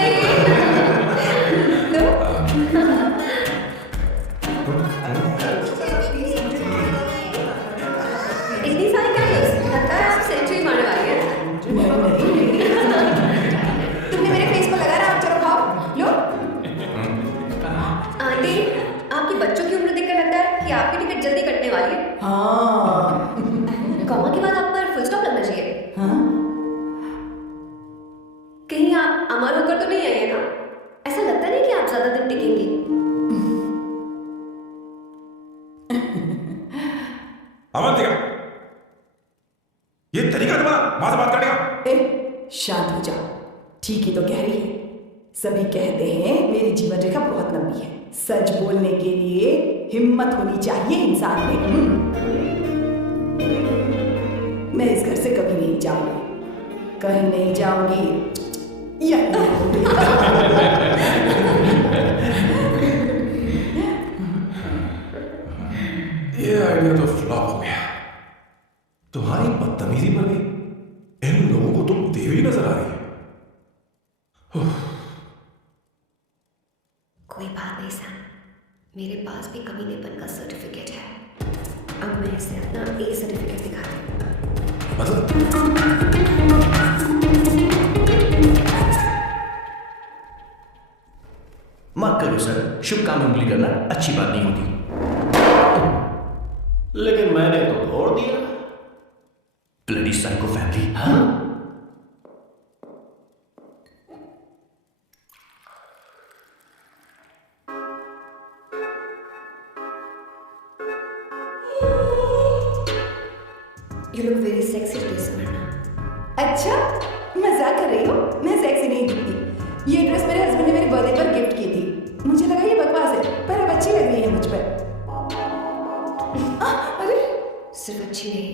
इतनी सारी कैंडल्स, लगता है आप सेंचुरी मारने वाली हैं। तुमने मेरे फेस पर लगा रहा, चलो खाओ लो। आंटी, आपके बच्चों की उम्र देखकर लगता है कि आपकी टिकट जल्दी कटने वाली है। हाँ कॉमा के बाद आप पर फुल स्टॉप लगना चाहिए। हाँ कहीं आप अमर होकर तो नहीं आई है ना? ऐसा लगता नहीं कि आप ज्यादा दिन टिकेंगी। अवंतिका, ये तरीका तुम्हारा मां से बात करने का? ए, शांत हो जाओ। ठीक ही तो कह रही है, सभी कहते हैं मेरी जीवन रेखा बहुत लंबी है। सच बोलने के लिए हिम्मत होनी चाहिए इंसान में। मैं इस घर से कभी नहीं जाऊंगी, कहीं नहीं जाऊंगी। ये आइडिया तो फ्लॉप हो गया। तुम्हारी बदतमीजी पर भी इन लोगों को तुम देवी नजर आ रही है। कोई बात नहीं सैम, मेरे पास भी कमीनेपन का सर्टिफिकेट है। अब मैं इसे अपना ए सर्टिफिकेट दिखाती हूँ। मतलब मत करो सर, शुभ काम में उंगली करना अच्छी बात नहीं होती। लेकिन मैंने तो तोड़ दिया। Bloody psycho family. हाँ? You look very sexy today, Suvarna. अच्छा, मजाक कर रही हो? मैं सेक्सी नहीं दिखती। ये ड्रेस मेरे हस्बैंड ने मेरे बर्थडे पर गिफ्ट की थी। मुझे लगा ये बकवास है, पर अब अच्छी लग रही है मुझ पर। अरे सिर्फ अच्छी नहीं,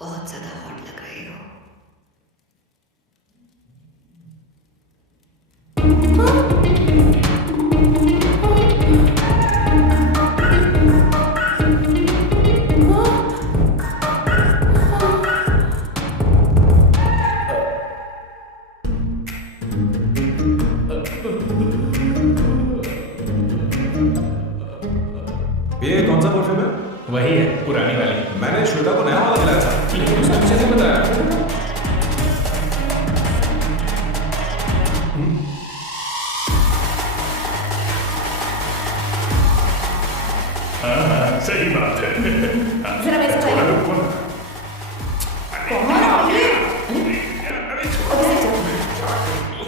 बहुत ज्यादा हॉट लग रही हो। ये कौन सा परफ्यूम है? वही है, पुरानी वाली। मैंने श्वेता को नया वाला दिलाया था। लेकिन उसने मुझे नहीं बताया। हाँ, सही बात है। जरा मैं इसको ट्राई करूं। कौन आ गया?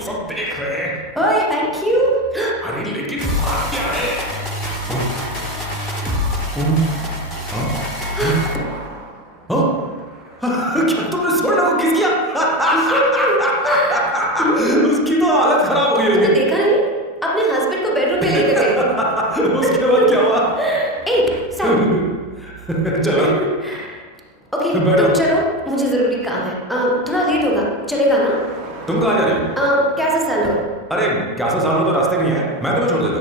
सब देख रहे हैं। ओए थैंक यू। अरे लेकिन बात क्या है? क्या तुमने स्वर्णा को किस किया? उसकी तो हालत खराब हो गई तूने होगी। देखा नहीं? अपने हस्बैंड को बेडरूम में लेके गए। उसके बाद क्या हुआ? ए, सैम, चलो ओके, बैठो। तुम चलो, मुझे जरूरी काम है। थोड़ा लेट होगा, चलेगा ना? तुम कहाँ जा रहे हो? कैसा सालो? अरे क्या सा सामने तो रास्ते में ही है, मैं तुम्हें छोड़ देता।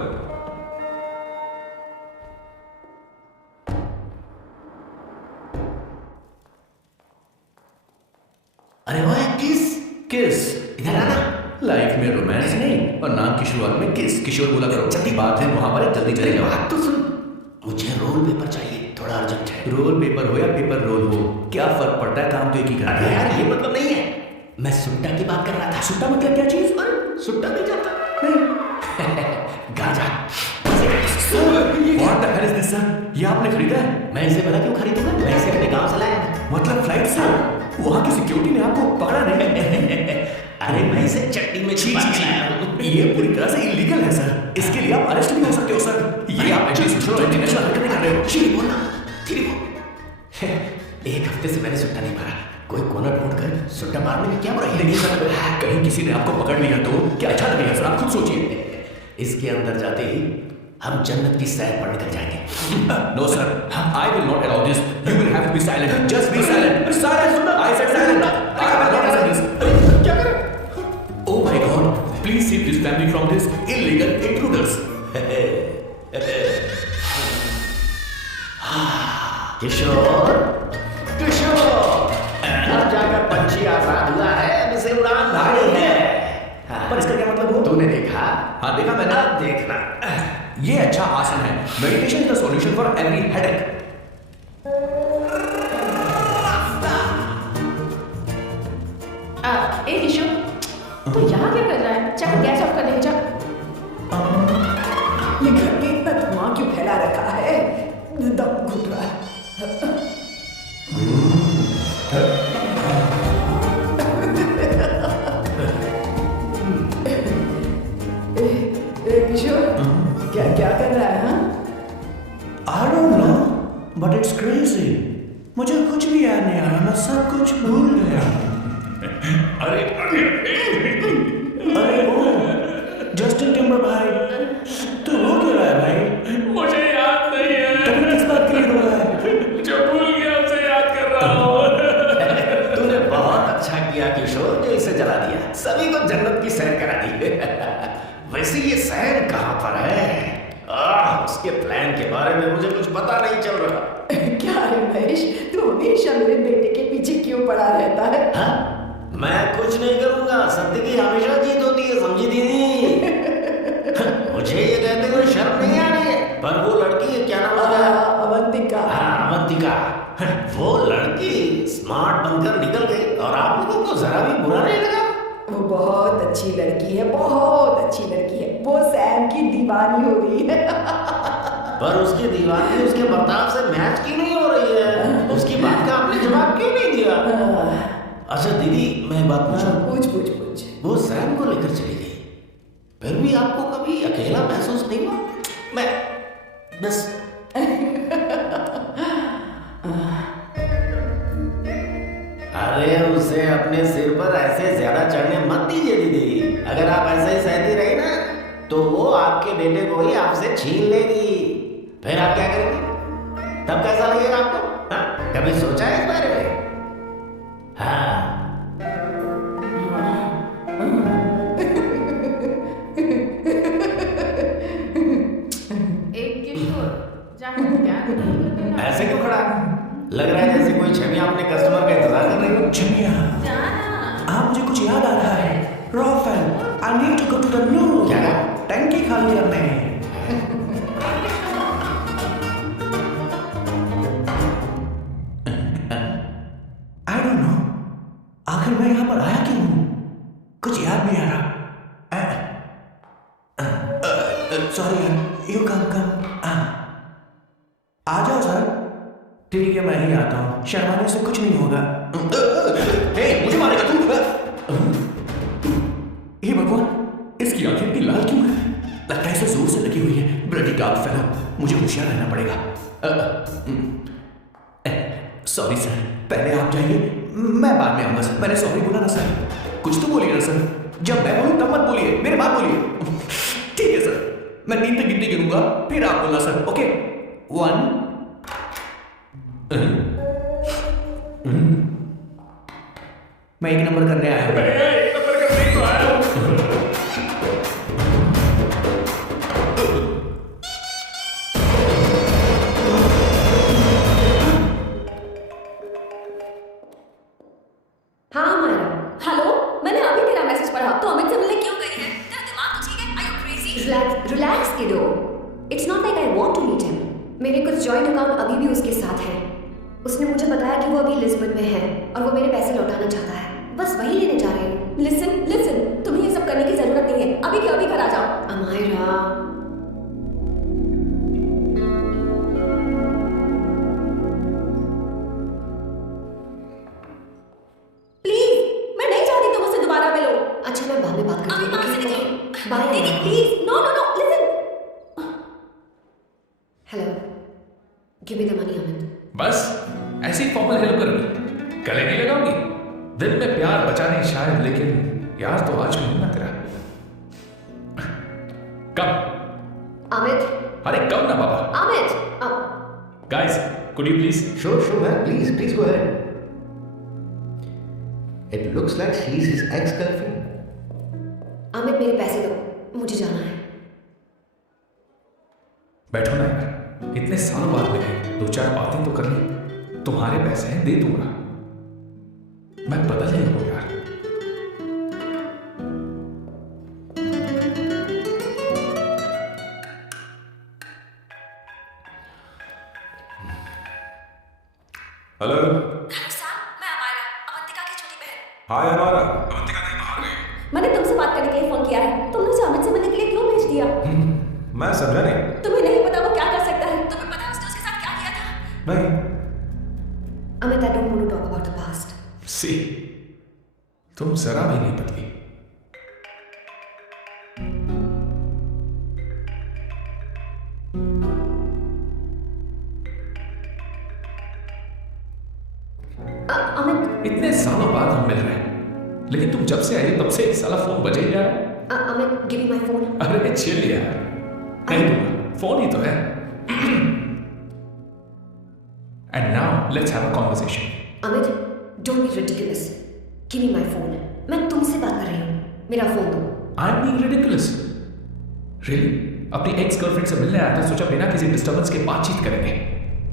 अरे वो किस किस? इधर आना। लाइफ में रोमांस नहीं और नाम की शुरुआत में किस? किशोर बोला करो। जल्दी बात है वहां पर, जल्दी चले जाओ। बात तो सुन, मुझे रोल पेपर चाहिए, थोड़ा अर्जेंट है। रोल पेपर हो या पेपर रोल हो, क्या फर्क पड़ता है? काम तो एक ही करना अरे है। यार ये मतलब नहीं है, मैं सुट्टा की बात कर रहा था। सुट्टा मतलब क्या चीज? अरे सुट्टा नहीं जानता? नहीं। गांजा। What the hell is this, sir? ये आपने खरीदा है? मैं इसे भला क्यों खरीदूंगा? मैं इसे अपने गांव से लाया हूं। मतलब फ्लाइट से? वहाँ की सिक्योरिटी ने आपको पकड़ा नहीं? अरे मैं इसे चट्टी में छी छिपा छी के लाया हूं। छी, ये पूरी तरह से इलीगल है सर। इसके लिए आप अरेस्ट भी हो सकते हो सर। ये आप एंटी सोशल और एंटी नेशनल हरकतें कर रहे हो। धीरे बोलना, धीरे बोल। एक हफ्ते से मैंने सुट्टा नहीं मारा, कोई कोना ढूंढकर सुट्टा मारने में क्या बुराई है? देखिए सर, कहीं किसी ने आपको पकड़ लिया तो क्या अच्छा लगेगा सर? आप खुद सोचिए। इसके अंदर जाते ही हम जन्नत की सैर पर निकल जाएंगे। No sir, I will not allow this. You will have to be silent. Just be silent. Silent. I said silent. I will not allow this. क्या करें? Oh my God! Please save this family from this illegal intruders. किशोर, किशोर, अब जाकर पंछी आजाद हुआ है, अब इसे उड़ान भारी है। पर इसका क्या मतलब हुआ? तूने देखा? हाँ देखा मैंने। अब देखना। ये अच्छा आसन है। Meditation is the solution for every headache. ए किशोर, तू यहाँ क्या कर रहा है? चल गैस ऑफ कर दे, चल। ये घर में इतना धुआं क्यों फैला रखा है? दम घुट रहा है। किशोर, क्या क्या कर रहा है? हाँ? I don't know, but it's crazy. मुझे कुछ भी याद नहीं आ रहा, मैं सब कुछ भूल गया। अरे अरे वो हुआ भाई? तू रो क्यों रहा है भाई? मुझे याद नहीं है। किस बात के लिए रो रहा है? जो भूल गया उसे याद कर रहा हूँ। तूने बहुत अच्छा किया किशोर जो इसे जला दिया, सभी को जन्नत की सैर करा दी। वैसे ये सैर कहाँ पर है? उसके प्लान के बारे में मुझे कुछ पता नहीं चल रहा। क्या है महेश, तू हमेशा मेरे बेटे के पीछे क्यों पड़ा रहता है? हाँ? मैं कुछ नहीं करूंगा, सत्य की हमेशा जीत होती है, समझी दीदी? मुझे ये कहते हुए शर्म नहीं आ रही है, पर वो लड़की क्या नाम उसका? अवंतिका। हाँ, अवंतिका। वो लड़की स्मार्ट बनकर निकल गई और आप लोगों को जरा भी बुरा नहीं लगा? वो बहुत अच्छी लड़की है, बहुत अच्छी लड़की है। वो सैम की दीवानी हो रही है। पर उसकी दीवानी उसके बर्ताव से मैच क्यों नहीं हो रही है? उसकी बात का आपने जवाब क्यों नहीं दिया? अच्छा दीदी, मैं बात पूछूं? पूछ। वो सैम को लेकर चली गई, फिर भी आपको कभी अकेला महसूस नहीं हुआ? मैं बस अरे उसे अपने सिर पर ऐसे ज्यादा चढ़ने मत दीजिए दीदी। अगर आप ऐसे ही सहती रही ना तो वो आपके बेटे को ही आपसे छीन लेगी, फिर आप क्या करेंगे? तब कैसा लगेगा आपको? हाँ? कभी सोचा है इस बारे में? हाँ। एक किशोर जाकर क्या करेंगे? ऐसे क्यों खड़ा? लग रहा है जैसे कोई छमिया अपने कस्टमर का इंतजार कर रही हो। छमिया, मुझे कुछ याद आ रहा है। Rafael, I need to go to the new. क्या? टंकी खाली करने। आई डोंट नो, आखिर मैं यहाँ पर आया क्यों हूँ? कुछ याद नहीं आ रहा। Sorry, you come. आ जाओ सर। ठीक है, मैं ही आता हूँ, शर्माने से कुछ नहीं होगा। मुझे मारेगा तू? हे भगवान, इसकी आंखें इतनी लाल क्यों है? लगता है इसे जोर से लगी हुई है। ब्लडी डार्क फेलो, मुझे होशियार रहना पड़ेगा। सॉरी सर, पहले आप जाइए, मैं बाद में आऊंगा सर। मैंने सॉरी बोला ना सर। कुछ तो बोलिए ना सर। जब मैं बोलूं तब मत बोलिए, मेरे बाद बोलिए। ठीक है सर, मैं 3 तक गिनती गिनूंगा, फिर आप बोलना सर। ओके, 1। मैं 1 नंबर करने आया हूँ। हाँ मायरा, हेलो, मैंने अभी तेरा मैसेज पढ़ा। तो अमित से मिलने क्यों गई है? तेरा दिमाग तो ठीक है? Are you crazy? Relax kiddo. It's not like I want to meet him. मेरे कुछ जॉइंट अकाउंट अभी भी उसके साथ हैं। उसने मुझे बताया कि वो अभी लिस्बन में है और वो मेरे पैसे लौटाना चाहता है। बस वही लेने जा रहे हैं। लिसन, तुम्हें ये सब करने की जरूरत नहीं है। अभी के अभी घर आ जाओ। अमायरा, प्लीज, मैं नहीं चाहती तुम मुझसे दोबारा मिलो। अच्छा मैं बाद में बात करती हूँ। बाय दीदी please, no, listen. Hello, give me the money Amit. बस ऐसी फॉर्मल हेल्प कर गले नहीं लगाऊंगी। दिल में प्यार बचा नहीं शायद, लेकिन यार तो आज हूं ना तेरा। कम अमित, अरे कम ना बाबा। Amit, guys, could you please? Sure, man. Please go ahead. It looks like she's his ex-girlfriend. Amit मेरे पैसे दो, मुझे जाना है। बैठो ना यार, इतने सालों बाद मिले, 2-4 बातें तो कर ली। तुम्हारे पैसे हैं, दे दूंगा। मैं बदल नहीं हूं यार। हेलो। सर, मैं अमायरा, अवंतिका की छोटी बहन। हाय हमारा। अवंतिका कहीं बाहर गई? मैंने तुमसे बात करने के लिए फोन किया है। तुमने उसे अमित से मिलने के लिए क्यों भेज दिया? मैं समझा नहीं। तुम्हें नहीं पता वो क्या कर सकता है? तुम्हें पता है उसने उसके साथ क्या किया था? नहीं। Amit, I don't want to talk about the past. सी, तुम जरा भी नहीं बदली। अमित, इतने सालों बाद हम मिल रहे हैं, लेकिन तुम जब से आई हो तब से एक साला फोन बजे ही जा रहा है। Amit give me my phone. अरे चिल यार, नहीं दूंगा, फोन ही तो है। And now let's have a conversation. Amit don't be ridiculous, give me my phone. मैं तुमसे बात कर रही हूँ, मेरा फोन दो। I am being ridiculous? Really? अपनी एक्स गर्लफ्रेंड से मिलने आया था, सोचा बिना किसी डिस्टर्बेंस के बातचीत करेंगे।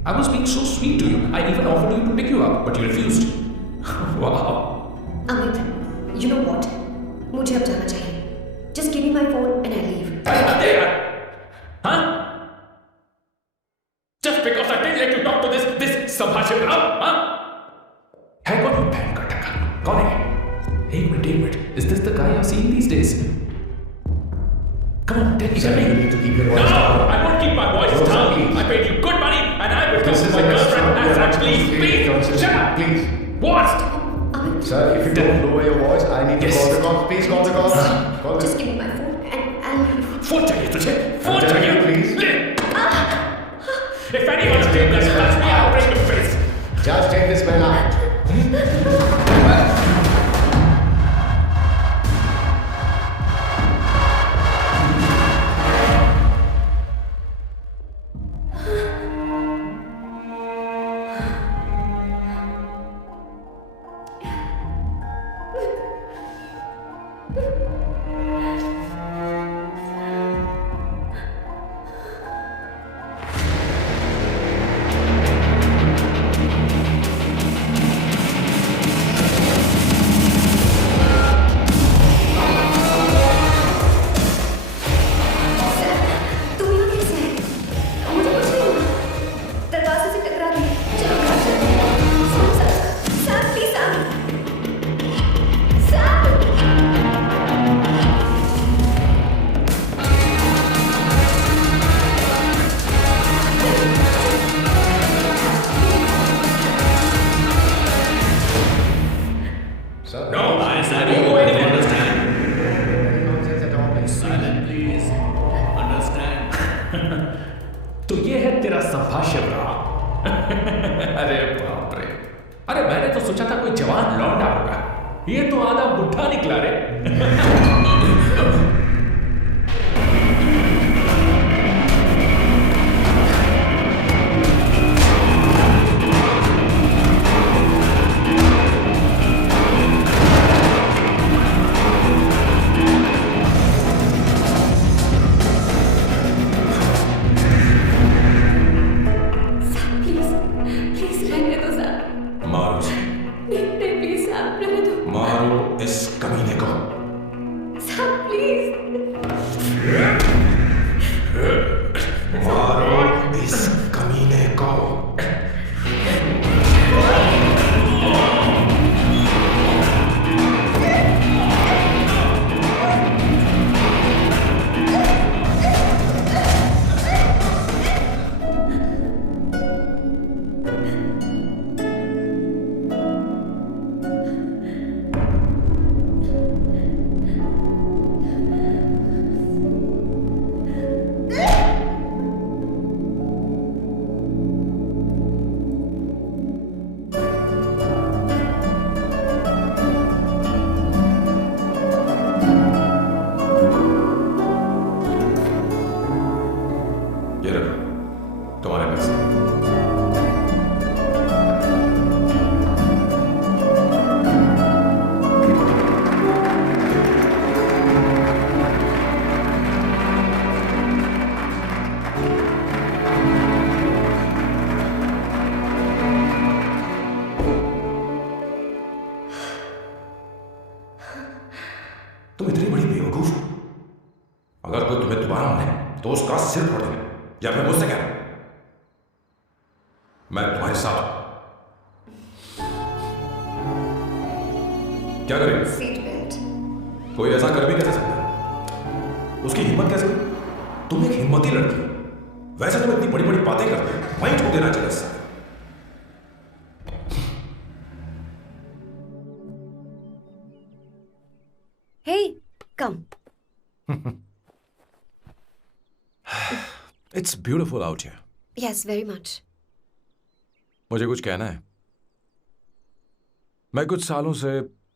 I was being so sweet to you, I even offered you to pick you up but you refused. Wow. Amit, you know what, मुझे अब जाना चाहिए। Just give me my phone and I leave. हाँ? Just because I didn't let you talk to this संभाषण राव, हाँ? है कौन वो बहन का टक्कर? कौन है? एक minute, is this the guy you're seeing these days? Come on, tell me. You need to keep your voice No, down. I won't keep my voice No, sir, down. please. I paid you good money and I will talk This to is my a girlfriend restaurant. as such. Please, Please, shut up. please. What? Sir, if you don't lower your voice, I need to Yes. call the cops. Please call the cops. Call Just the give me my phone and I'll leave. Phone चाहिए तुझे? Phone I'm telling चाहिए? you, please. ले. If anyone of you guys touch me, I'll break your face. Just take this man out. तुम यहाँ कैसे आए? मुझे कुछ नहीं हुआ। दरवाजे से टकरा गई। चलो घर चलते हैं। Sam, please Sam. Sir, No, I said you go anywhere. Understand? any nonsense at all, please. Silent, please. Understand? तो ये है तेरा संभाषण राव। अरे बाप रे, अरे मैंने तो सोचा था कोई जवान लौंडा होगा, ये तो आधा बुढ़ा निकला रे। प्लीज रहने दो सैम। मारो इसे, नहीं प्लीज सैम, रहने दो। मारो इस कमीने को। Sam please. मारो इस कमीने को। ये रखो, तुम्हारे पैसे। तुम इतनी बड़ी बेवकूफ हो। अगर कोई तुम्हें दोबारा मारे तो उसका सिर फोड़ देना, या फिर मुझसे कहना मैं तुम्हारे साथ हूं। क्या करें? Seat belt. कोई ऐसा कर भी कैसे सकता है? उसकी हिम्मत कैसे हुई? तुम एक हिम्मती लड़की हो, वैसे तुम इतनी बड़ी बड़ी बातें करते हो, वहीं छोड़ देना चाहिए इससे। Hey, come. It's beautiful out here. Yes, very much. मुझे कुछ कहना है। मैं कुछ सालों से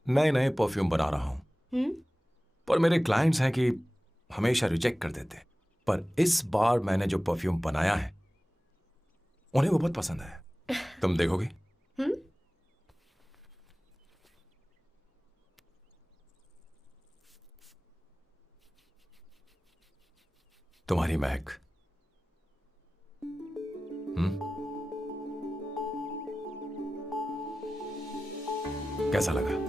नए नए परफ्यूम बना रहा हूं। पर मेरे क्लाइंट्स हैं कि हमेशा रिजेक्ट कर देते। पर इस बार मैंने जो परफ्यूम बनाया है उन्हें वो बहुत पसंद है। तुम देखोगे? तुम्हारी महक। कैसा लगा?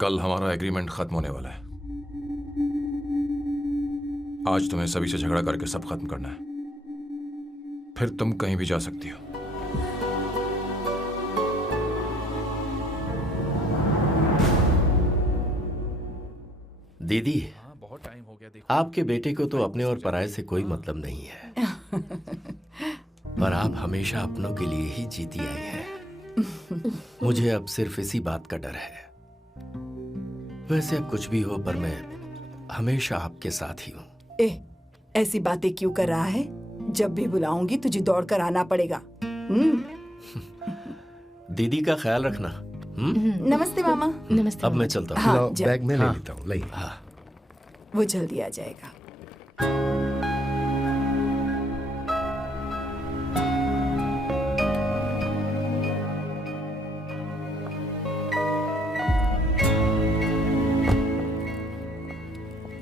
कल हमारा एग्रीमेंट खत्म होने वाला है। आज तुम्हें सभी से झगड़ा करके सब खत्म करना है, फिर तुम कहीं भी जा सकती हो। दीदी, आपके बेटे को तो अपने और पराये से कोई मतलब नहीं है, पर आप हमेशा अपनों के लिए ही जीती आई हैं। मुझे अब सिर्फ इसी बात का डर है। वैसे अब कुछ भी हो, पर मैं हमेशा आपके साथ ही हूँ। ऐसी बातें क्यों कर रहा है? जब भी बुलाऊंगी तुझे दौड़ कर आना पड़ेगा। दीदी का ख्याल रखना। नमस्ते मामा। नमस्ते। अब मैं चलता हूँ। हाँ, बैग में ले लेता हूँ। लाइए। हाँ। वो जल्दी आ जाएगा।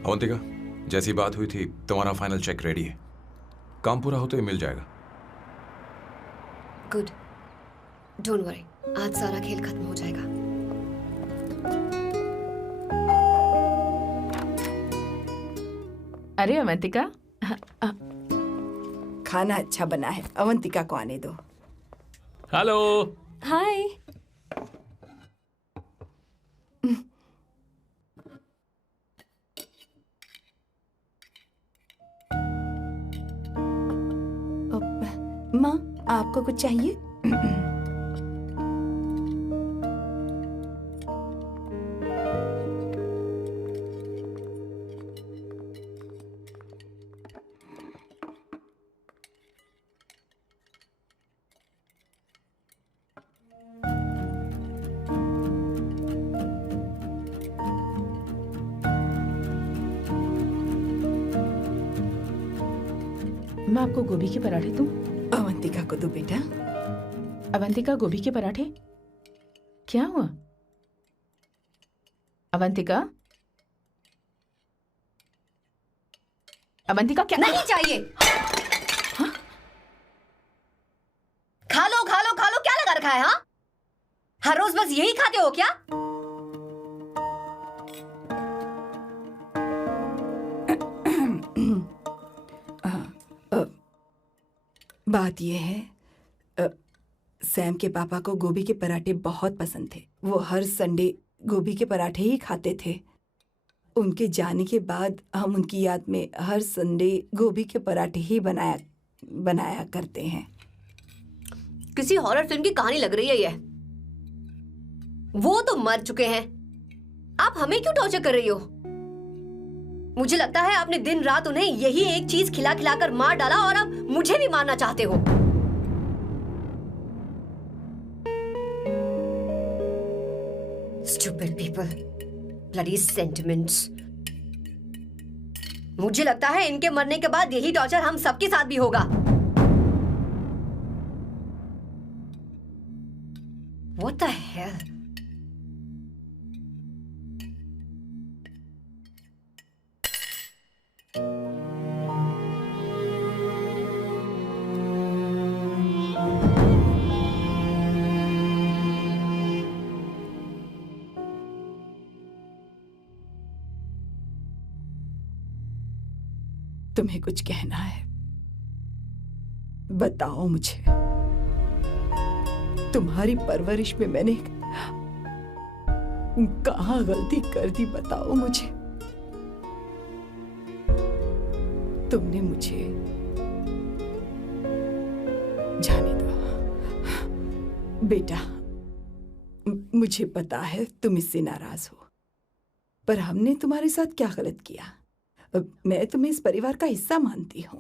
अवंतिका, जैसी बात हुई थी तुम्हारा फाइनल चेक रेडी है। काम पूरा हो तो ये मिल जाएगा। गुड, डोंट वरी, आज सारा खेल खत्म हो जाएगा। अरे अवंतिका, खाना अच्छा बना है, अवंतिका को आने दो। हेलो। हाय। माँ, आपको कुछ चाहिए? मैं आपको गोभी के पराठे दूं? अवंतिका को दो बेटा। अवंतिका, गोभी के पराठे? क्या हुआ अवंतिका? अवंतिका, क्या? नहीं चाहिए। हाँ? खा लो खा लो खा लो, क्या लगा रखा है? हाँ, हर रोज बस यही खाते हो क्या? बात यह है, सैम के पापा को गोभी के पराठे बहुत पसंद थे। वो हर संडे गोभी के पराठे ही खाते थे। उनके जाने के बाद हम उनकी याद में हर संडे गोभी के पराठे ही बनाया करते हैं। किसी हॉरर फिल्म की कहानी लग रही है ये। वो तो मर चुके हैं, आप हमें क्यों टॉर्चर कर रही हो? मुझे लगता है आपने दिन रात उन्हें यही एक चीज खिला खिला कर मार डाला और अब मुझे भी मारना चाहते हो। Stupid people, bloody sentiments। मुझे लगता है इनके मरने के बाद यही टॉर्चर हम सबके साथ भी होगा। What the hell? तुम्हें कुछ कहना है? बताओ मुझे। तुम्हारी परवरिश में मैंने कहाँ गलती कर दी, बताओ मुझे। तुमने मुझे जाने दो बेटा। मुझे पता है तुम इससे नाराज हो, पर हमने तुम्हारे साथ क्या गलत किया? मैं तुम्हें इस परिवार का हिस्सा मानती हूं।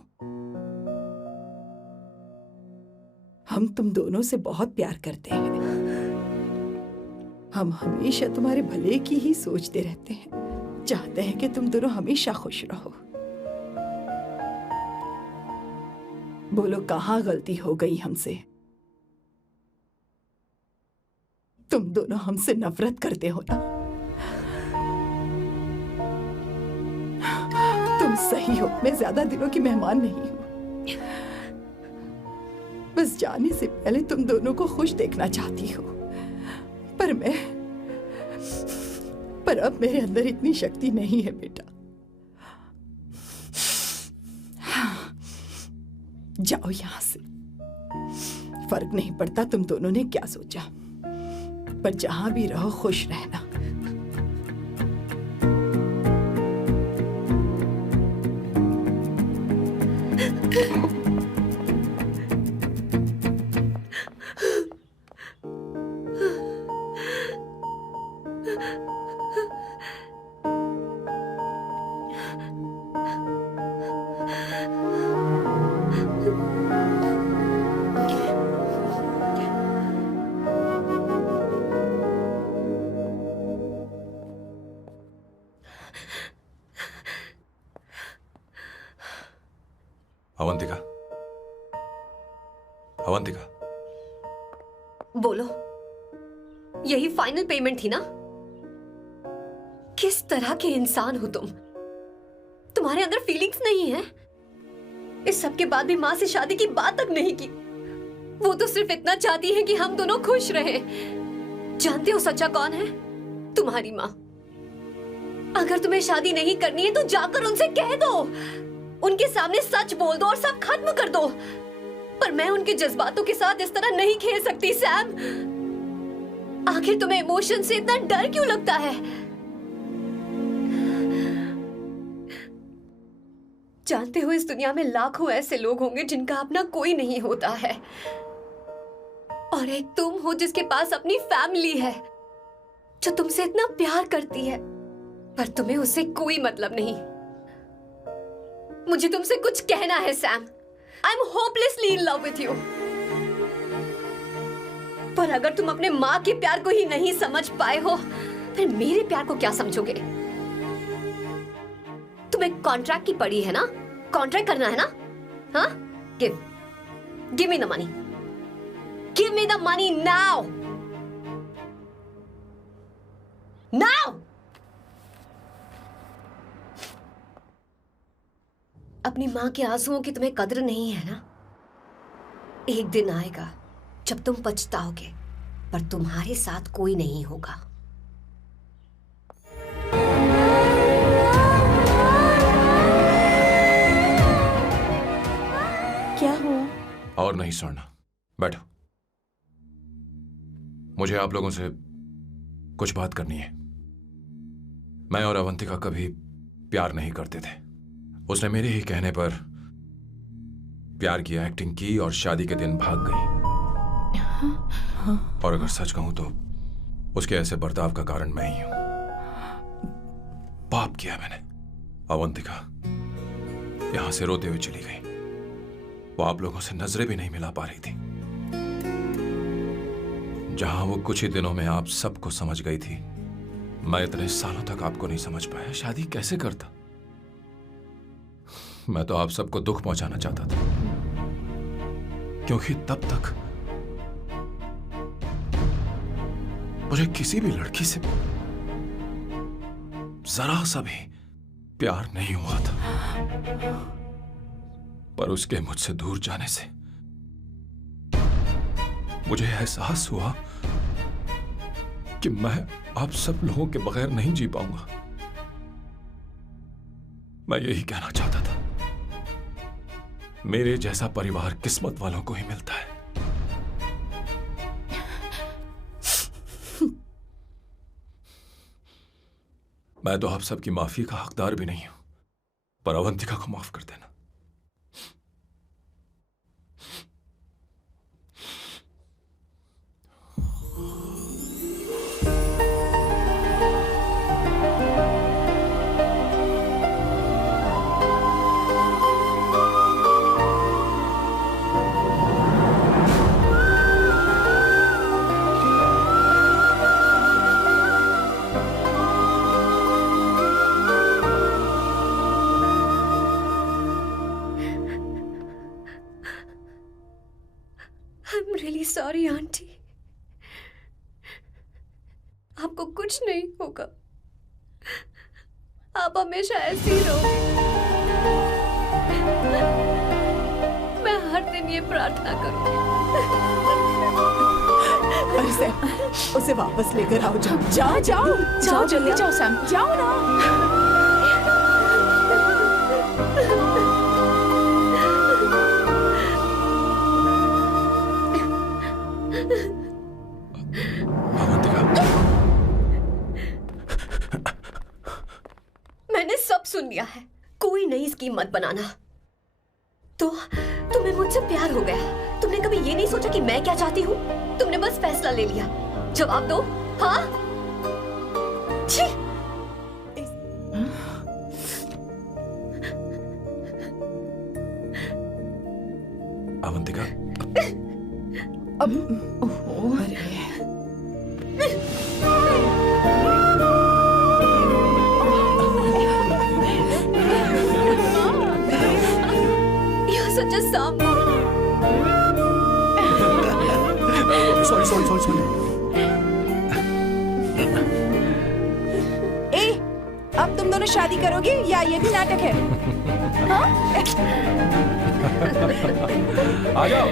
हम तुम दोनों से बहुत प्यार करते हैं। हम हमेशा तुम्हारे भले की ही सोचते रहते हैं, चाहते हैं कि तुम दोनों हमेशा खुश रहो। बोलो, कहाँ गलती हो गई हमसे? तुम दोनों हमसे नफरत करते हो ना? तुम सही हो, मैं ज्यादा दिनों की मेहमान नहीं हूं। बस जाने से पहले तुम दोनों को खुश देखना चाहती हूँ, पर अब मेरे अंदर इतनी शक्ति नहीं है बेटा। जाओ यहां से। फर्क नहीं पड़ता तुम दोनों ने क्या सोचा, पर जहां भी रहो खुश रहना। अवंतिका, अवंतिका, बोलो, यही फाइनल पेमेंट थी ना? किस तरह के इंसान हो तुम? तुम्हारे अंदर फीलिंग्स नहीं है? इस सब के बाद भी माँ से शादी की बात तक नहीं की। वो तो सिर्फ इतना चाहती है कि हम दोनों खुश रहें। जानते हो सच्चा कौन है? तुम्हारी माँ। अगर तुम्हें शादी नहीं करनी है तो जाकर उनसे कह दो, उनके सामने सच बोल दो और सब खत्म कर दो। पर मैं उनके जज्बातों के साथ इस तरह नहीं खेल सकती सैम। आखिर तुम्हें इमोशन से इतना डर क्यों लगता है? जानते हो, इस दुनिया में लाखों ऐसे लोग होंगे जिनका अपना कोई नहीं होता है, और एक तुम हो जिसके पास अपनी फैमिली है जो तुमसे इतना प्यार करती है, पर तुम्हें उससे कोई मतलब नहीं। मुझे तुमसे कुछ कहना है Sam. I am hopelessly in love with you. पर अगर तुम अपने माँ के प्यार को ही नहीं समझ पाए हो, फिर मेरे प्यार को क्या समझोगे? तुम्हें कॉन्ट्रैक्ट की पड़ी है ना? कॉन्ट्रैक्ट करना है ना? हाँ? Give me the money. Give me the money now. Now. अपनी माँ के आंसुओं की तुम्हें कदर नहीं है ना? एक दिन आएगा जब तुम पछताओगे, पर तुम्हारे साथ कोई नहीं होगा। क्या हुआ? और नहीं सुनना, बैठो। मुझे आप लोगों से कुछ बात करनी है। मैं और अवंतिका कभी प्यार नहीं करते थे। उसने मेरे ही कहने पर प्यार की एक्टिंग की और शादी के दिन भाग गई। और अगर सच कहूं तो उसके ऐसे बर्ताव का कारण मैं ही हूं। पाप किया मैंने। अवंतिका यहां से रोते हुए चली गई। वो आप लोगों से नजरें भी नहीं मिला पा रही थी। जहां वो कुछ ही दिनों में आप सबको समझ गई थी, मैं इतने सालों तक आपको नहीं समझ पाया। शादी कैसे करता? मैं तो आप सबको दुख पहुंचाना चाहता था, क्योंकि तब तक मुझे किसी भी लड़की से जरा सा भी प्यार नहीं हुआ था। पर उसके मुझसे दूर जाने से मुझे एहसास हुआ कि मैं आप सब लोगों के बगैर नहीं जी पाऊंगा। मैं यही कहना चाहता था। मेरे जैसा परिवार किस्मत वालों को ही मिलता है। मैं तो आप सबकी माफी का हकदार भी नहीं हूं, पर अवंतिका को माफ कर देना। I'm really sorry, aunty. आपको कुछ नहीं होगा। आप हमेशा ऐसी ही रहोगे। मैं हर दिन ये प्रार्थना करूंगी। अरे सैम, उसे वापस लेकर आओ। जाओ जाओ जाओ जल्दी जाओ सैम, जाओ ना। मैंने सब सुन लिया है। कोई नई स्कीम मत बनाना। तो तुम्हें मुझसे प्यार हो गया। तुमने कभी ये नहीं सोचा कि मैं क्या चाहती हूँ? तुमने बस फैसला ले लिया। जवाब दो। हाँ? छी! Avantika, Such a sound. sorry. ए, अब तुम दोनों शादी करोगे या ये भी नाटक है? हाँ? आ जाओ।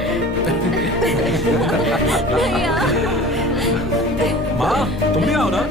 माँ, तुम भी आओ ना।